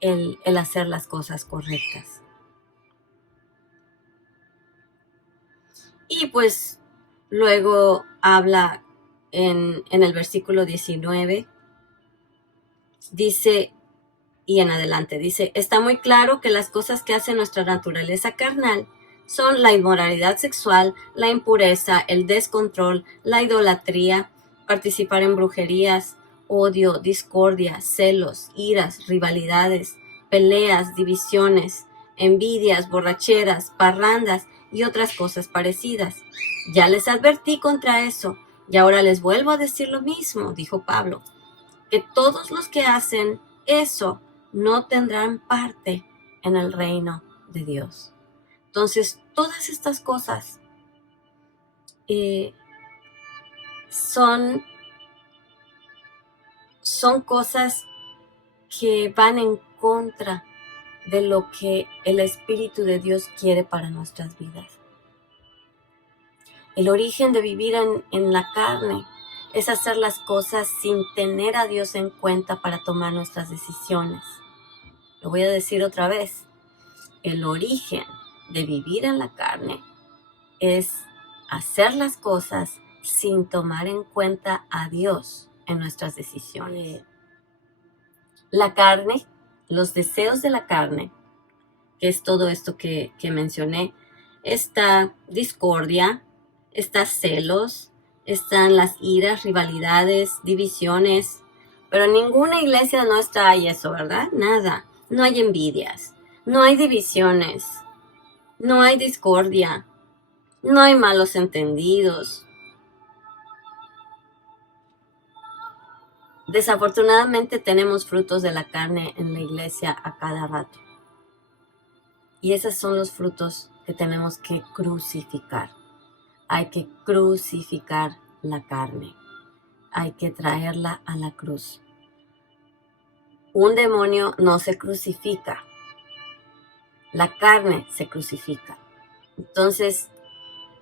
el hacer las cosas correctas. Y pues luego habla en el versículo 19, dice, y en adelante, dice, está muy claro que las cosas que hace nuestra naturaleza carnal son la inmoralidad sexual, la impureza, el descontrol, la idolatría, participar en brujerías, odio, discordia, celos, iras, rivalidades, peleas, divisiones, envidias, borracheras, parrandas y otras cosas parecidas. Ya les advertí contra eso, y ahora les vuelvo a decir lo mismo, dijo Pablo, que todos los que hacen eso no tendrán parte en el reino de Dios. Entonces, todas estas cosas son cosas que van en contra de lo que el Espíritu de Dios quiere para nuestras vidas. El origen de vivir en la carne es hacer las cosas sin tener a Dios en cuenta para tomar nuestras decisiones. Lo voy a decir otra vez. El origen de vivir en la carne es hacer las cosas sin tomar en cuenta a Dios en nuestras decisiones. La carne, los deseos de la carne, que es todo esto que mencioné, está discordia, está celos, están las iras, rivalidades, divisiones, pero en ninguna iglesia nuestra hay eso, ¿verdad? Nada. No hay envidias, no hay divisiones, no hay discordia, no hay malos entendidos. Desafortunadamente tenemos frutos de la carne en la iglesia a cada rato. Y esos son los frutos que tenemos que crucificar. Hay que crucificar la carne. Hay que traerla a la cruz. Un demonio no se crucifica. La carne se crucifica. Entonces,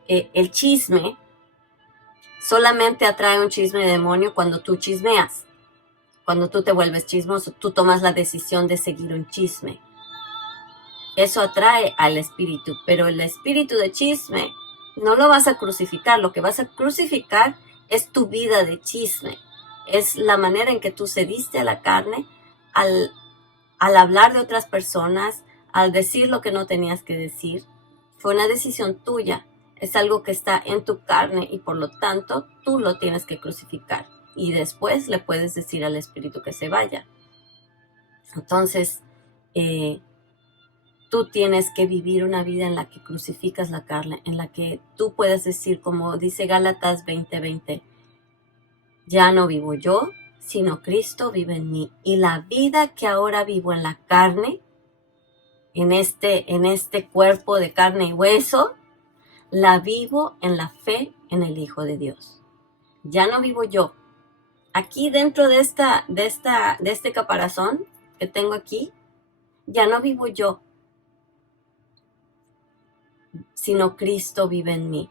el chisme solamente atrae un chisme de demonio cuando tú chismeas. Cuando tú te vuelves chismoso, tú tomas la decisión de seguir un chisme. Eso atrae al espíritu, pero el espíritu de chisme no lo vas a crucificar. Lo que vas a crucificar es tu vida de chisme. Es la manera en que tú cediste a la carne al hablar de otras personas, al decir lo que no tenías que decir. Fue una decisión tuya. Es algo que está en tu carne y por lo tanto tú lo tienes que crucificar. Y después le puedes decir al espíritu que se vaya. Entonces, tú tienes que vivir una vida en la que crucificas la carne, en la que tú puedas decir, como dice Gálatas 20:20, ya no vivo yo, sino Cristo vive en mí. Y la vida que ahora vivo en la carne, en este cuerpo de carne y hueso, la vivo en la fe en el Hijo de Dios. Ya no vivo yo. Aquí dentro de este caparazón que tengo aquí, ya no vivo yo, sino Cristo vive en mí.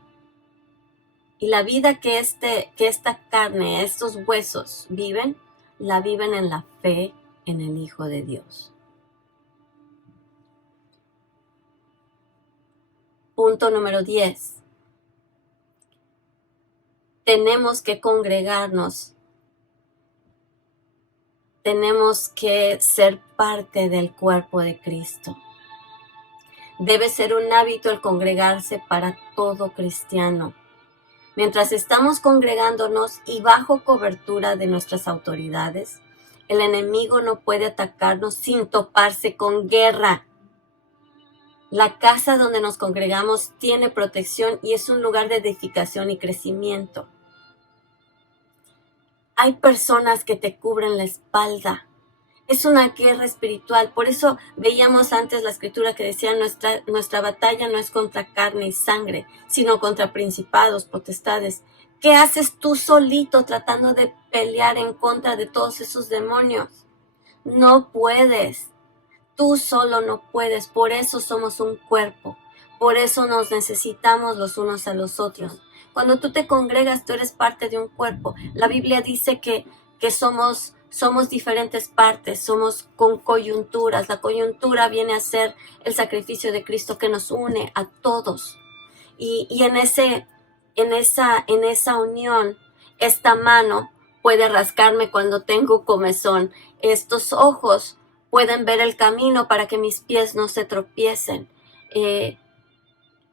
Y la vida que esta carne, estos huesos viven, la viven en la fe en el Hijo de Dios. Punto número 10. Tenemos que congregarnos. Tenemos que ser parte del cuerpo de Cristo. Debe ser un hábito el congregarse para todo cristiano. Mientras estamos congregándonos y bajo cobertura de nuestras autoridades, el enemigo no puede atacarnos sin toparse con guerra. La casa donde nos congregamos tiene protección y es un lugar de edificación y crecimiento. Hay personas que te cubren la espalda. Es una guerra espiritual. Por eso veíamos antes la escritura que decía nuestra batalla no es contra carne y sangre, sino contra principados, potestades. ¿Qué haces tú solito tratando de pelear en contra de todos esos demonios? No puedes. Tú solo no puedes. Por eso somos un cuerpo. Por eso nos necesitamos los unos a los otros. Cuando tú te congregas, tú eres parte de un cuerpo. La Biblia dice que somos diferentes partes, somos con coyunturas. La coyuntura viene a ser el sacrificio de Cristo que nos une a todos. Y en esa unión, esta mano puede rascarme cuando tengo comezón. Estos ojos pueden ver el camino para que mis pies no se tropiecen.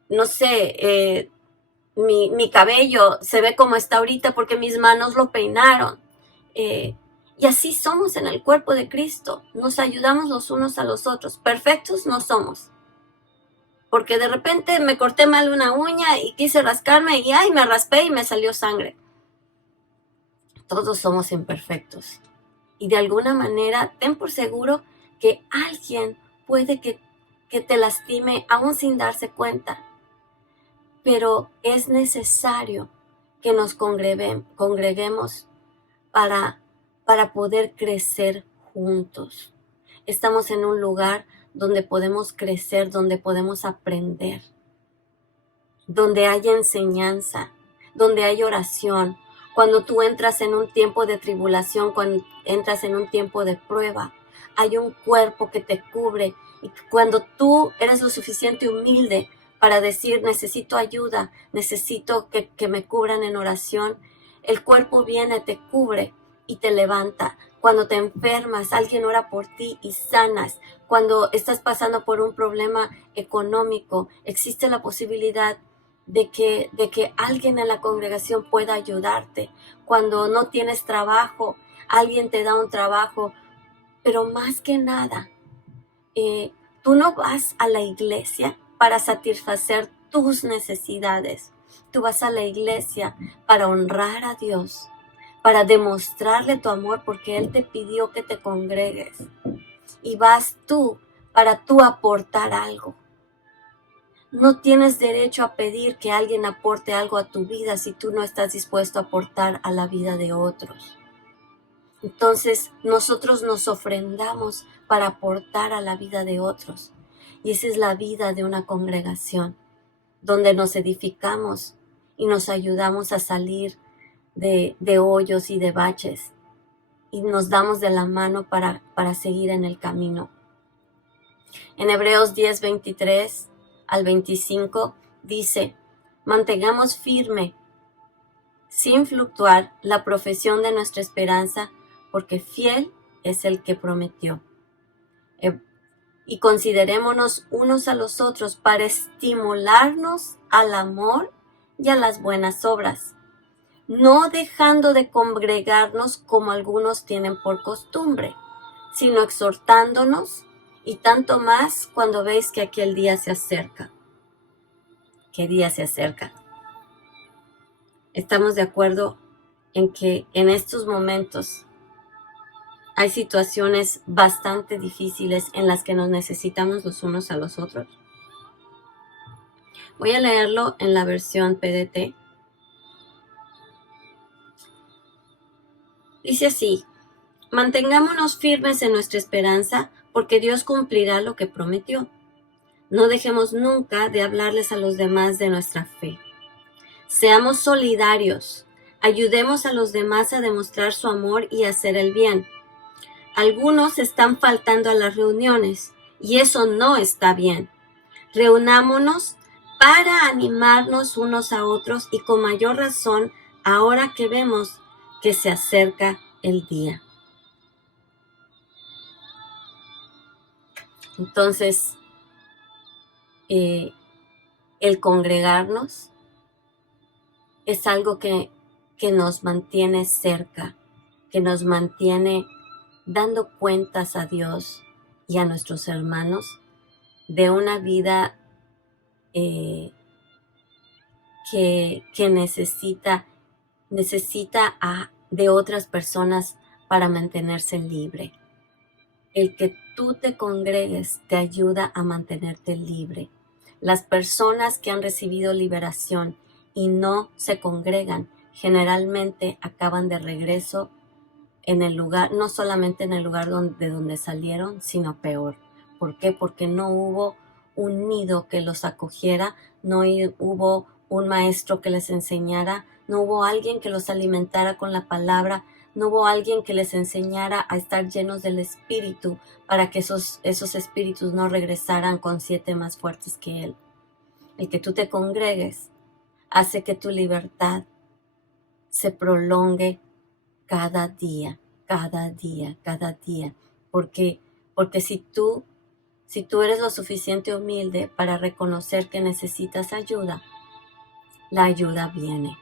No sé, mi cabello se ve como está ahorita porque mis manos lo peinaron. Y así somos en el cuerpo de Cristo. Nos ayudamos los unos a los otros. Perfectos no somos. Porque de repente me corté mal una uña y quise rascarme y ¡ay! Me raspé y me salió sangre. Todos somos imperfectos. Y de alguna manera, ten por seguro que alguien puede que te lastime aún sin darse cuenta. Pero es necesario que nos congreguemos para poder crecer juntos. Estamos en un lugar donde podemos crecer, donde podemos aprender, donde hay enseñanza, donde hay oración. Cuando tú entras en un tiempo de tribulación, cuando entras en un tiempo de prueba, hay un cuerpo que te cubre. Y cuando tú eres lo suficiente humilde para decir, necesito ayuda, necesito que me cubran en oración, el cuerpo viene, te cubre y te levanta. Cuando te enfermas, alguien ora por ti y sanas. Cuando estás pasando por un problema económico, existe la posibilidad de que alguien en la congregación pueda ayudarte. Cuando no tienes trabajo, alguien te da un trabajo. Pero más que nada, tú no vas a la iglesia para satisfacer tus necesidades. Tú vas a la iglesia para honrar a Dios, para demostrarle tu amor porque Él te pidió que te congregues. Y vas tú para tú aportar algo. No tienes derecho a pedir que alguien aporte algo a tu vida si tú no estás dispuesto a aportar a la vida de otros. Entonces nosotros nos ofrendamos para aportar a la vida de otros. Y esa es la vida de una congregación, donde nos edificamos y nos ayudamos a salir de hoyos y de baches. Y nos damos de la mano para seguir en el camino. En Hebreos 10, 23 al 25 dice, mantengamos firme, sin fluctuar, la profesión de nuestra esperanza, porque fiel es el que prometió. Y considerémonos unos a los otros para estimularnos al amor y a las buenas obras, no dejando de congregarnos como algunos tienen por costumbre, sino exhortándonos, y tanto más cuando veis que aquel día se acerca. ¿Qué día se acerca? Estamos de acuerdo en que en estos momentos hay situaciones bastante difíciles en las que nos necesitamos los unos a los otros. Voy a leerlo en la versión PDT. Dice así, mantengámonos firmes en nuestra esperanza, porque Dios cumplirá lo que prometió. No dejemos nunca de hablarles a los demás de nuestra fe. Seamos solidarios, ayudemos a los demás a demostrar su amor y a hacer el bien. Algunos están faltando a las reuniones y eso no está bien. Reunámonos para animarnos unos a otros y con mayor razón ahora que vemos que se acerca el día. Entonces, el congregarnos es algo que nos mantiene cerca, que nos mantiene dando cuentas a Dios y a nuestros hermanos de una vida que necesita de otras personas para mantenerse libre. El que tú te congregues te ayuda a mantenerte libre. Las personas que han recibido liberación y no se congregan, generalmente acaban de regreso en el lugar, no solamente en el lugar de donde salieron, sino peor. ¿Por qué? Porque no hubo un nido que los acogiera, no hubo un maestro que les enseñara, no hubo alguien que los alimentara con la palabra, no hubo alguien que les enseñara a estar llenos del Espíritu para que esos espíritus no regresaran con 7 más fuertes que él. El que tú te congregues hace que tu libertad se prolongue cada día, cada día, cada día. Porque si tú eres lo suficiente humilde para reconocer que necesitas ayuda, la ayuda viene.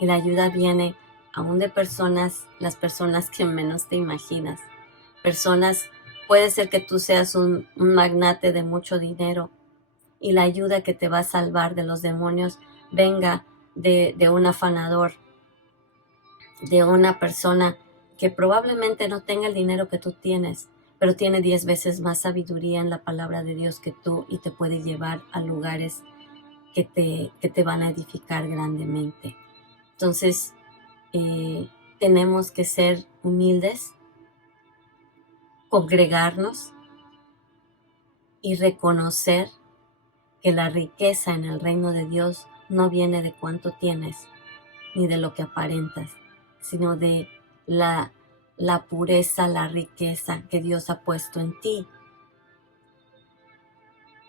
Y la ayuda viene aún de las personas que menos te imaginas. Puede ser que tú seas un magnate de mucho dinero y la ayuda que te va a salvar de los demonios venga de un afanador, de una persona que probablemente no tenga el dinero que tú tienes, pero tiene 10 veces más sabiduría en la palabra de Dios que tú y te puede llevar a lugares que te van a edificar grandemente. Entonces, tenemos que ser humildes, congregarnos y reconocer que la riqueza en el reino de Dios no viene de cuánto tienes ni de lo que aparentas, sino de la pureza, la riqueza que Dios ha puesto en ti,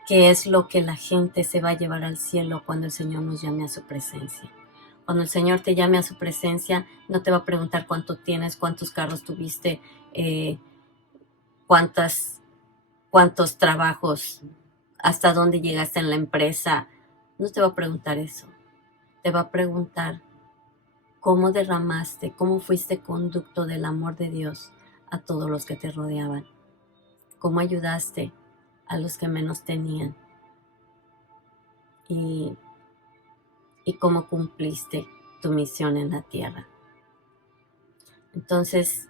que es lo que la gente se va a llevar al cielo cuando el Señor nos llame a su presencia. Cuando el Señor te llame a su presencia, no te va a preguntar cuánto tienes, cuántos carros tuviste, cuántos trabajos, hasta dónde llegaste en la empresa. No te va a preguntar eso. Te va a preguntar cómo derramaste, cómo fuiste conducto del amor de Dios a todos los que te rodeaban. Cómo ayudaste a los que menos tenían. Y cómo cumpliste tu misión en la tierra. Entonces,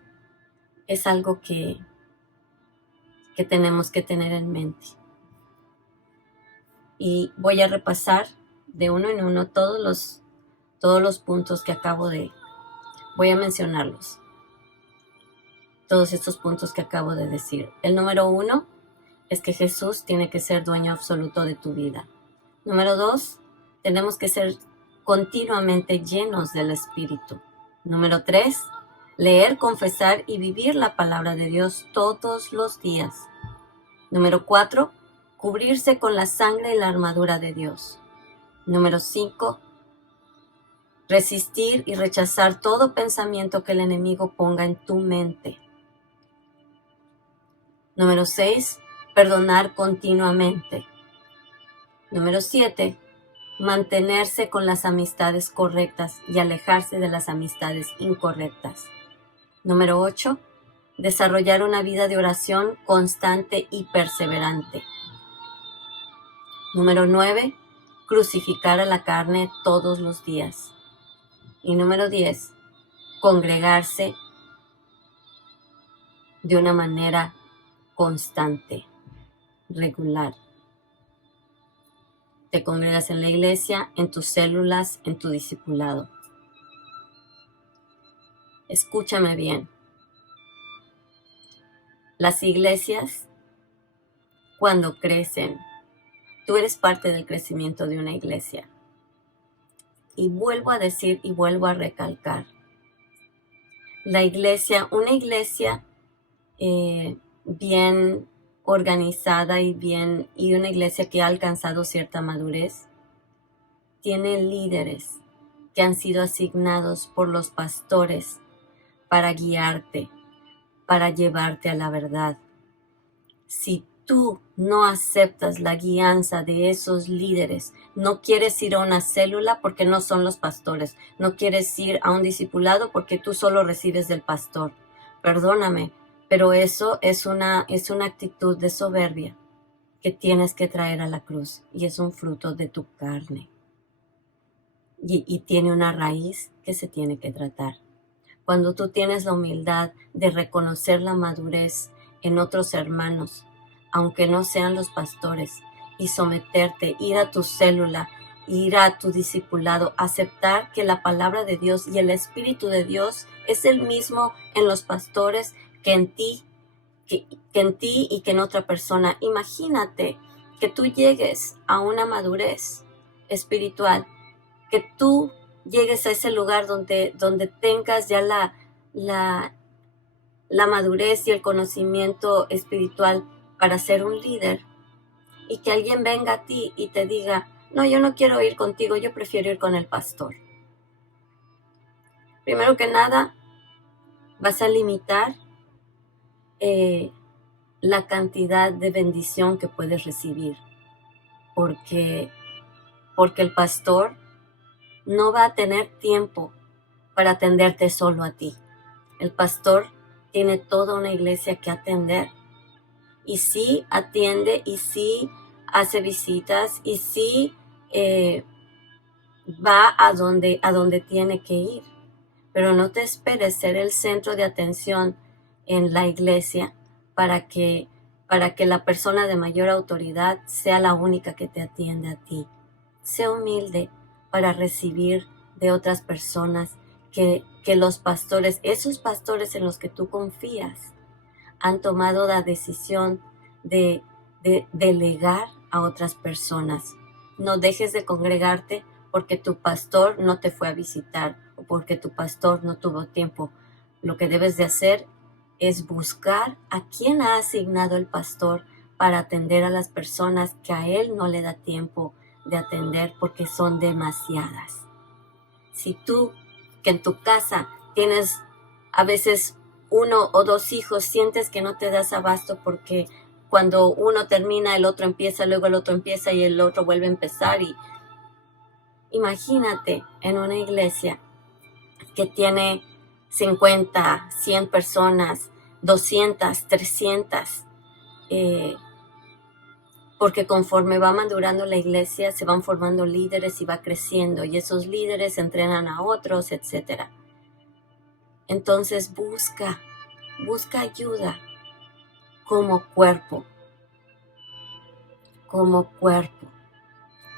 es algo que tenemos que tener en mente. Y voy a repasar de uno en uno todos los puntos que voy a mencionarlos. Todos estos puntos que acabo de decir. El número 1 es que Jesús tiene que ser dueño absoluto de tu vida. Número 2, tenemos que ser continuamente llenos del Espíritu. Número 3, leer, confesar y vivir la palabra de Dios todos los días. Número 4, cubrirse con la sangre y la armadura de Dios. Número 5, resistir y rechazar todo pensamiento que el enemigo ponga en tu mente. Número 6, perdonar continuamente. Número 7, mantenerse con las amistades correctas y alejarse de las amistades incorrectas. Número 8, desarrollar una vida de oración constante y perseverante. Número 9, crucificar a la carne todos los días. Y número 10, congregarse de una manera constante, regular. Te congregas en la iglesia, en tus células, en tu discipulado. Escúchame bien. Las iglesias, cuando crecen, tú eres parte del crecimiento de una iglesia. Y vuelvo a decir y vuelvo a recalcar. Una iglesia bien organizada y una iglesia que ha alcanzado cierta madurez, tiene líderes que han sido asignados por los pastores para guiarte, para llevarte a la verdad. Si tú no aceptas la guianza de esos líderes, no quieres ir a una célula porque no son los pastores, no quieres ir a un discipulado porque tú solo recibes del pastor. Perdóname, pero eso es una actitud de soberbia. que tienes que traer a la cruz y es un fruto de tu carne y tiene una raíz que se tiene que tratar. Cuando tú tienes la humildad de reconocer la madurez en otros hermanos, aunque no sean los pastores, y someterte, ir a tu célula, ir a tu discipulado, aceptar que la palabra de Dios y el Espíritu de Dios es el mismo en los pastores que en ti, que en ti y que en otra persona. Imagínate que tú llegues a una madurez espiritual, que tú llegues a ese lugar donde tengas ya la madurez y el conocimiento espiritual para ser un líder, y que alguien venga a ti y te diga, no, yo no quiero ir contigo, yo prefiero ir con el pastor. Primero que nada, vas a limitar la cantidad de bendición que puedes recibir, porque el pastor no va a tener tiempo para atenderte solo a ti. El pastor tiene toda una iglesia que atender, y sí atiende, y sí hace visitas, y sí va a donde tiene que ir. Pero no te esperes ser el centro de atención en la iglesia para que la persona de mayor autoridad sea la única que te atiende a ti. Sé humilde para recibir de otras personas que los pastores, esos pastores en los que tú confías, han tomado la decisión de delegar a otras personas. No dejes de congregarte porque tu pastor no te fue a visitar o porque tu pastor no tuvo tiempo. Lo que debes de hacer es buscar a quién ha asignado el pastor para atender a las personas que a él no le da tiempo de atender porque son demasiadas. Si tú, que en tu casa tienes a veces 1 o 2 hijos, sientes que no te das abasto porque cuando uno termina, el otro empieza, luego el otro empieza y el otro vuelve a empezar. Y imagínate en una iglesia que tiene 50, 100 personas, 200, 300, porque conforme va madurando la iglesia, se van formando líderes y va creciendo, y esos líderes entrenan a otros, etcétera. Entonces busca ayuda como cuerpo,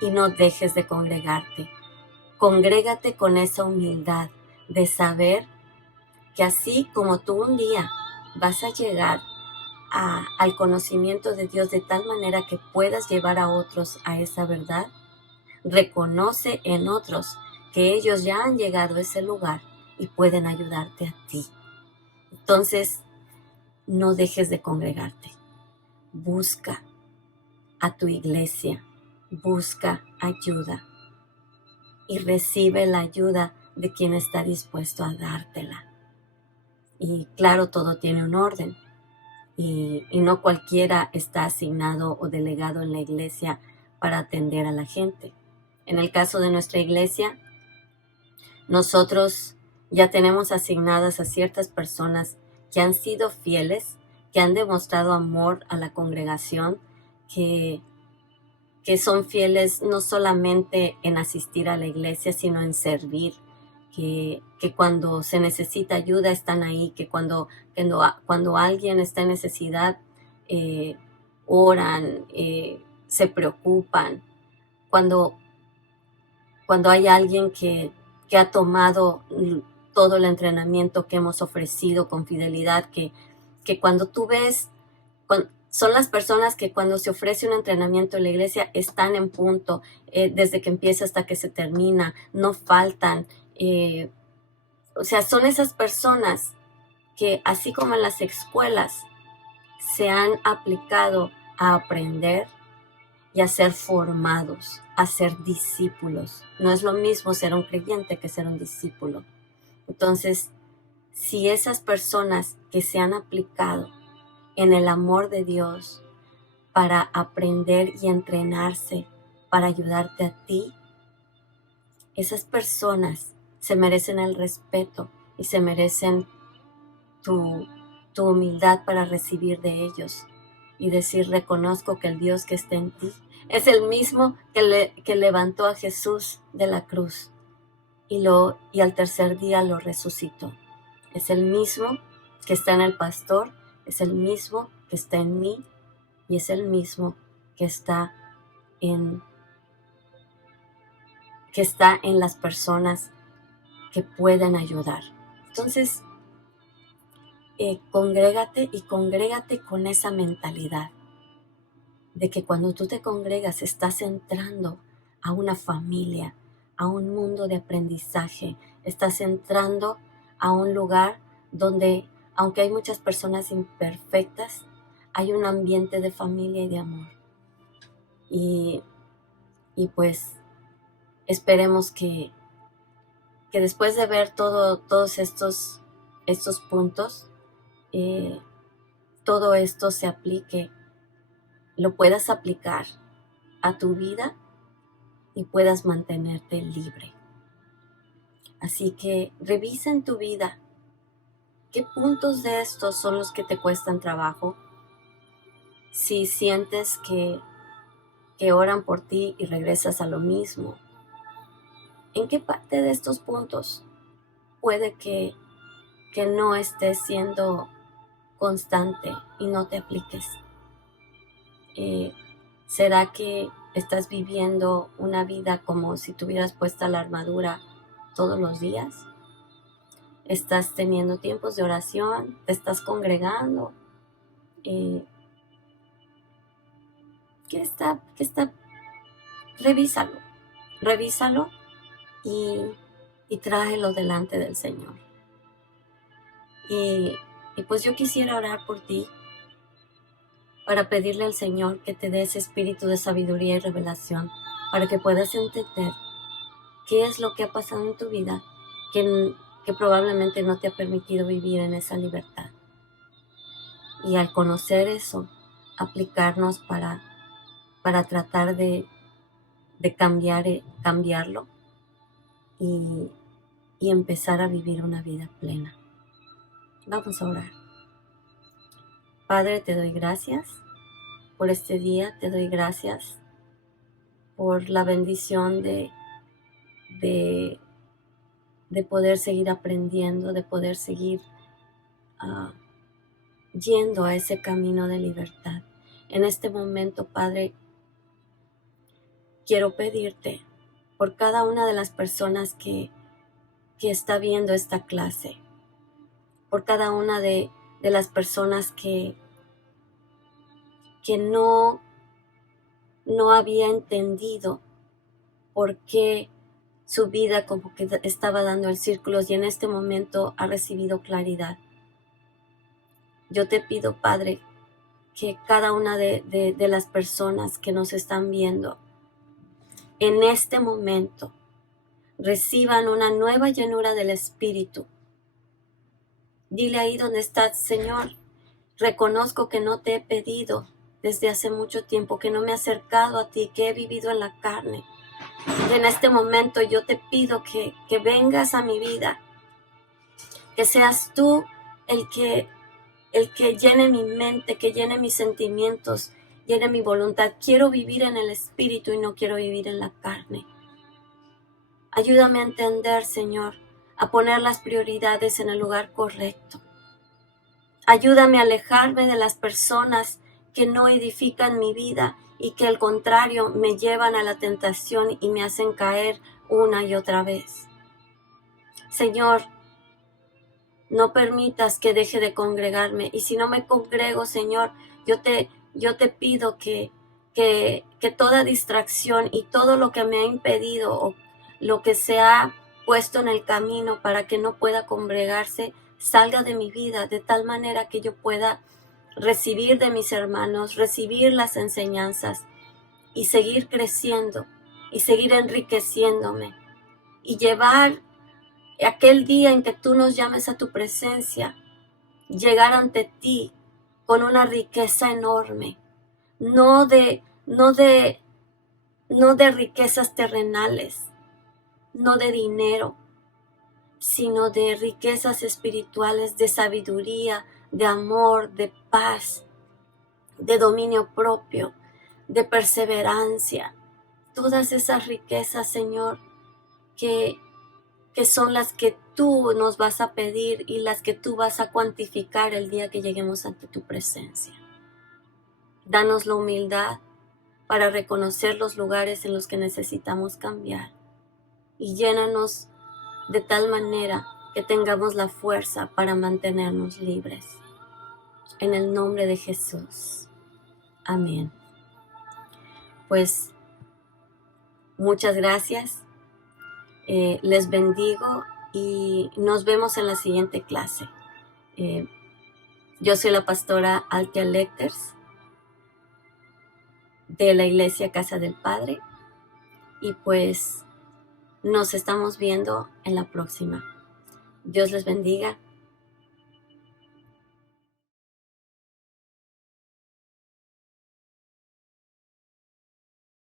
y no dejes de congregarte. Congrégate con esa humildad de saber que así como tú un día vas a llegar al conocimiento de Dios de tal manera que puedas llevar a otros a esa verdad, reconoce en otros que ellos ya han llegado a ese lugar y pueden ayudarte a ti. Entonces, no dejes de congregarte. Busca a tu iglesia, busca ayuda y recibe la ayuda de quien está dispuesto a dártela. Y claro, todo tiene un orden, y no cualquiera está asignado o delegado en la iglesia para atender a la gente. En el caso de nuestra iglesia, nosotros ya tenemos asignadas a ciertas personas que han sido fieles, que han demostrado amor a la congregación, que son fieles no solamente en asistir a la iglesia, sino en servir, que cuando se necesita ayuda están ahí, que cuando alguien está en necesidad, oran, se preocupan. Cuando hay alguien que ha tomado todo el entrenamiento que hemos ofrecido con fidelidad, que cuando tú ves, son las personas que cuando se ofrece un entrenamiento en la iglesia están en punto, desde que empieza hasta que se termina, no faltan. O sea, son esas personas que, así como en las escuelas, se han aplicado a aprender y a ser formados, a ser discípulos. No es lo mismo ser un creyente que ser un discípulo. Entonces, si esas personas que se han aplicado en el amor de Dios para aprender y entrenarse para ayudarte a ti, esas personas se merecen el respeto y se merecen tu humildad para recibir de ellos. y decir, reconozco que el Dios que está en ti es el mismo que levantó a Jesús de la cruz y al tercer día lo resucitó. Es el mismo que está en el pastor, es el mismo que está en mí y es el mismo que está en las personas que pueden ayudar. Entonces, congrégate con esa mentalidad de que cuando tú te congregas estás entrando a una familia, a un mundo de aprendizaje, estás entrando a un lugar donde, aunque hay muchas personas imperfectas, hay un ambiente de familia y de amor. Y pues esperemos que después de ver todos estos puntos, todo esto se aplique, lo puedas aplicar a tu vida y puedas mantenerte libre. Así que revisa en tu vida qué puntos de estos son los que te cuestan trabajo. Si sientes que oran por ti y regresas a lo mismo, ¿en qué parte de estos puntos puede que no estés siendo constante y no te apliques? ¿Será que estás viviendo una vida como si tuvieras puesta la armadura todos los días? ¿Estás teniendo tiempos de oración? ¿Te estás congregando? ¿Qué está? Revísalo y tráelo delante del Señor. Y pues yo quisiera orar por ti para pedirle al Señor que te dé ese espíritu de sabiduría y revelación para que puedas entender qué es lo que ha pasado en tu vida que probablemente no te ha permitido vivir en esa libertad. Y al conocer eso, aplicarnos para tratar de cambiarlo y empezar a vivir una vida plena. Vamos a orar. Padre, te doy gracias por este día, te doy gracias por la bendición de poder seguir aprendiendo, de poder seguir yendo a ese camino de libertad. En este momento, Padre, quiero pedirte por cada una de las personas que está viendo esta clase, por cada una de las personas que no había entendido por qué su vida como que estaba dando el círculos y en este momento ha recibido claridad. Yo te pido, Padre, que cada una de las personas que nos están viendo en este momento reciban una nueva llenura del Espíritu. Dile ahí donde estás, Señor, reconozco que no te he pedido desde hace mucho tiempo, que no me he acercado a ti, que he vivido en la carne. Y en este momento yo te pido que vengas a mi vida, que seas tú el que llene mi mente, que llene mis sentimientos, llene mi voluntad. Quiero vivir en el Espíritu y no quiero vivir en la carne. Ayúdame a entender, Señor, a poner las prioridades en el lugar correcto. Ayúdame a alejarme de las personas que no edifican mi vida y que al contrario me llevan a la tentación y me hacen caer una y otra vez. Señor, no permitas que deje de congregarme y si no me congrego, Señor, yo te pido que toda distracción y todo lo que me ha impedido o lo que se ha puesto en el camino para que no pueda congregarse salga de mi vida de tal manera que yo pueda recibir de mis hermanos, recibir las enseñanzas y seguir creciendo y seguir enriqueciéndome y llevar aquel día en que tú nos llames a tu presencia, llegar ante ti con una riqueza enorme, no de riquezas terrenales, no de dinero, sino de riquezas espirituales, de sabiduría, de amor, de paz, de dominio propio, de perseverancia, todas esas riquezas, Señor, que son las que tú nos vas a pedir y las que tú vas a cuantificar el día que lleguemos ante tu presencia. Danos la humildad para reconocer los lugares en los que necesitamos cambiar y llénanos de tal manera que tengamos la fuerza para mantenernos libres. En el nombre de Jesús. Amén. Pues muchas gracias. Les bendigo y nos vemos en la siguiente clase. Yo soy la pastora Althea Lecters de la Iglesia Casa del Padre y pues nos estamos viendo en la próxima. Dios les bendiga.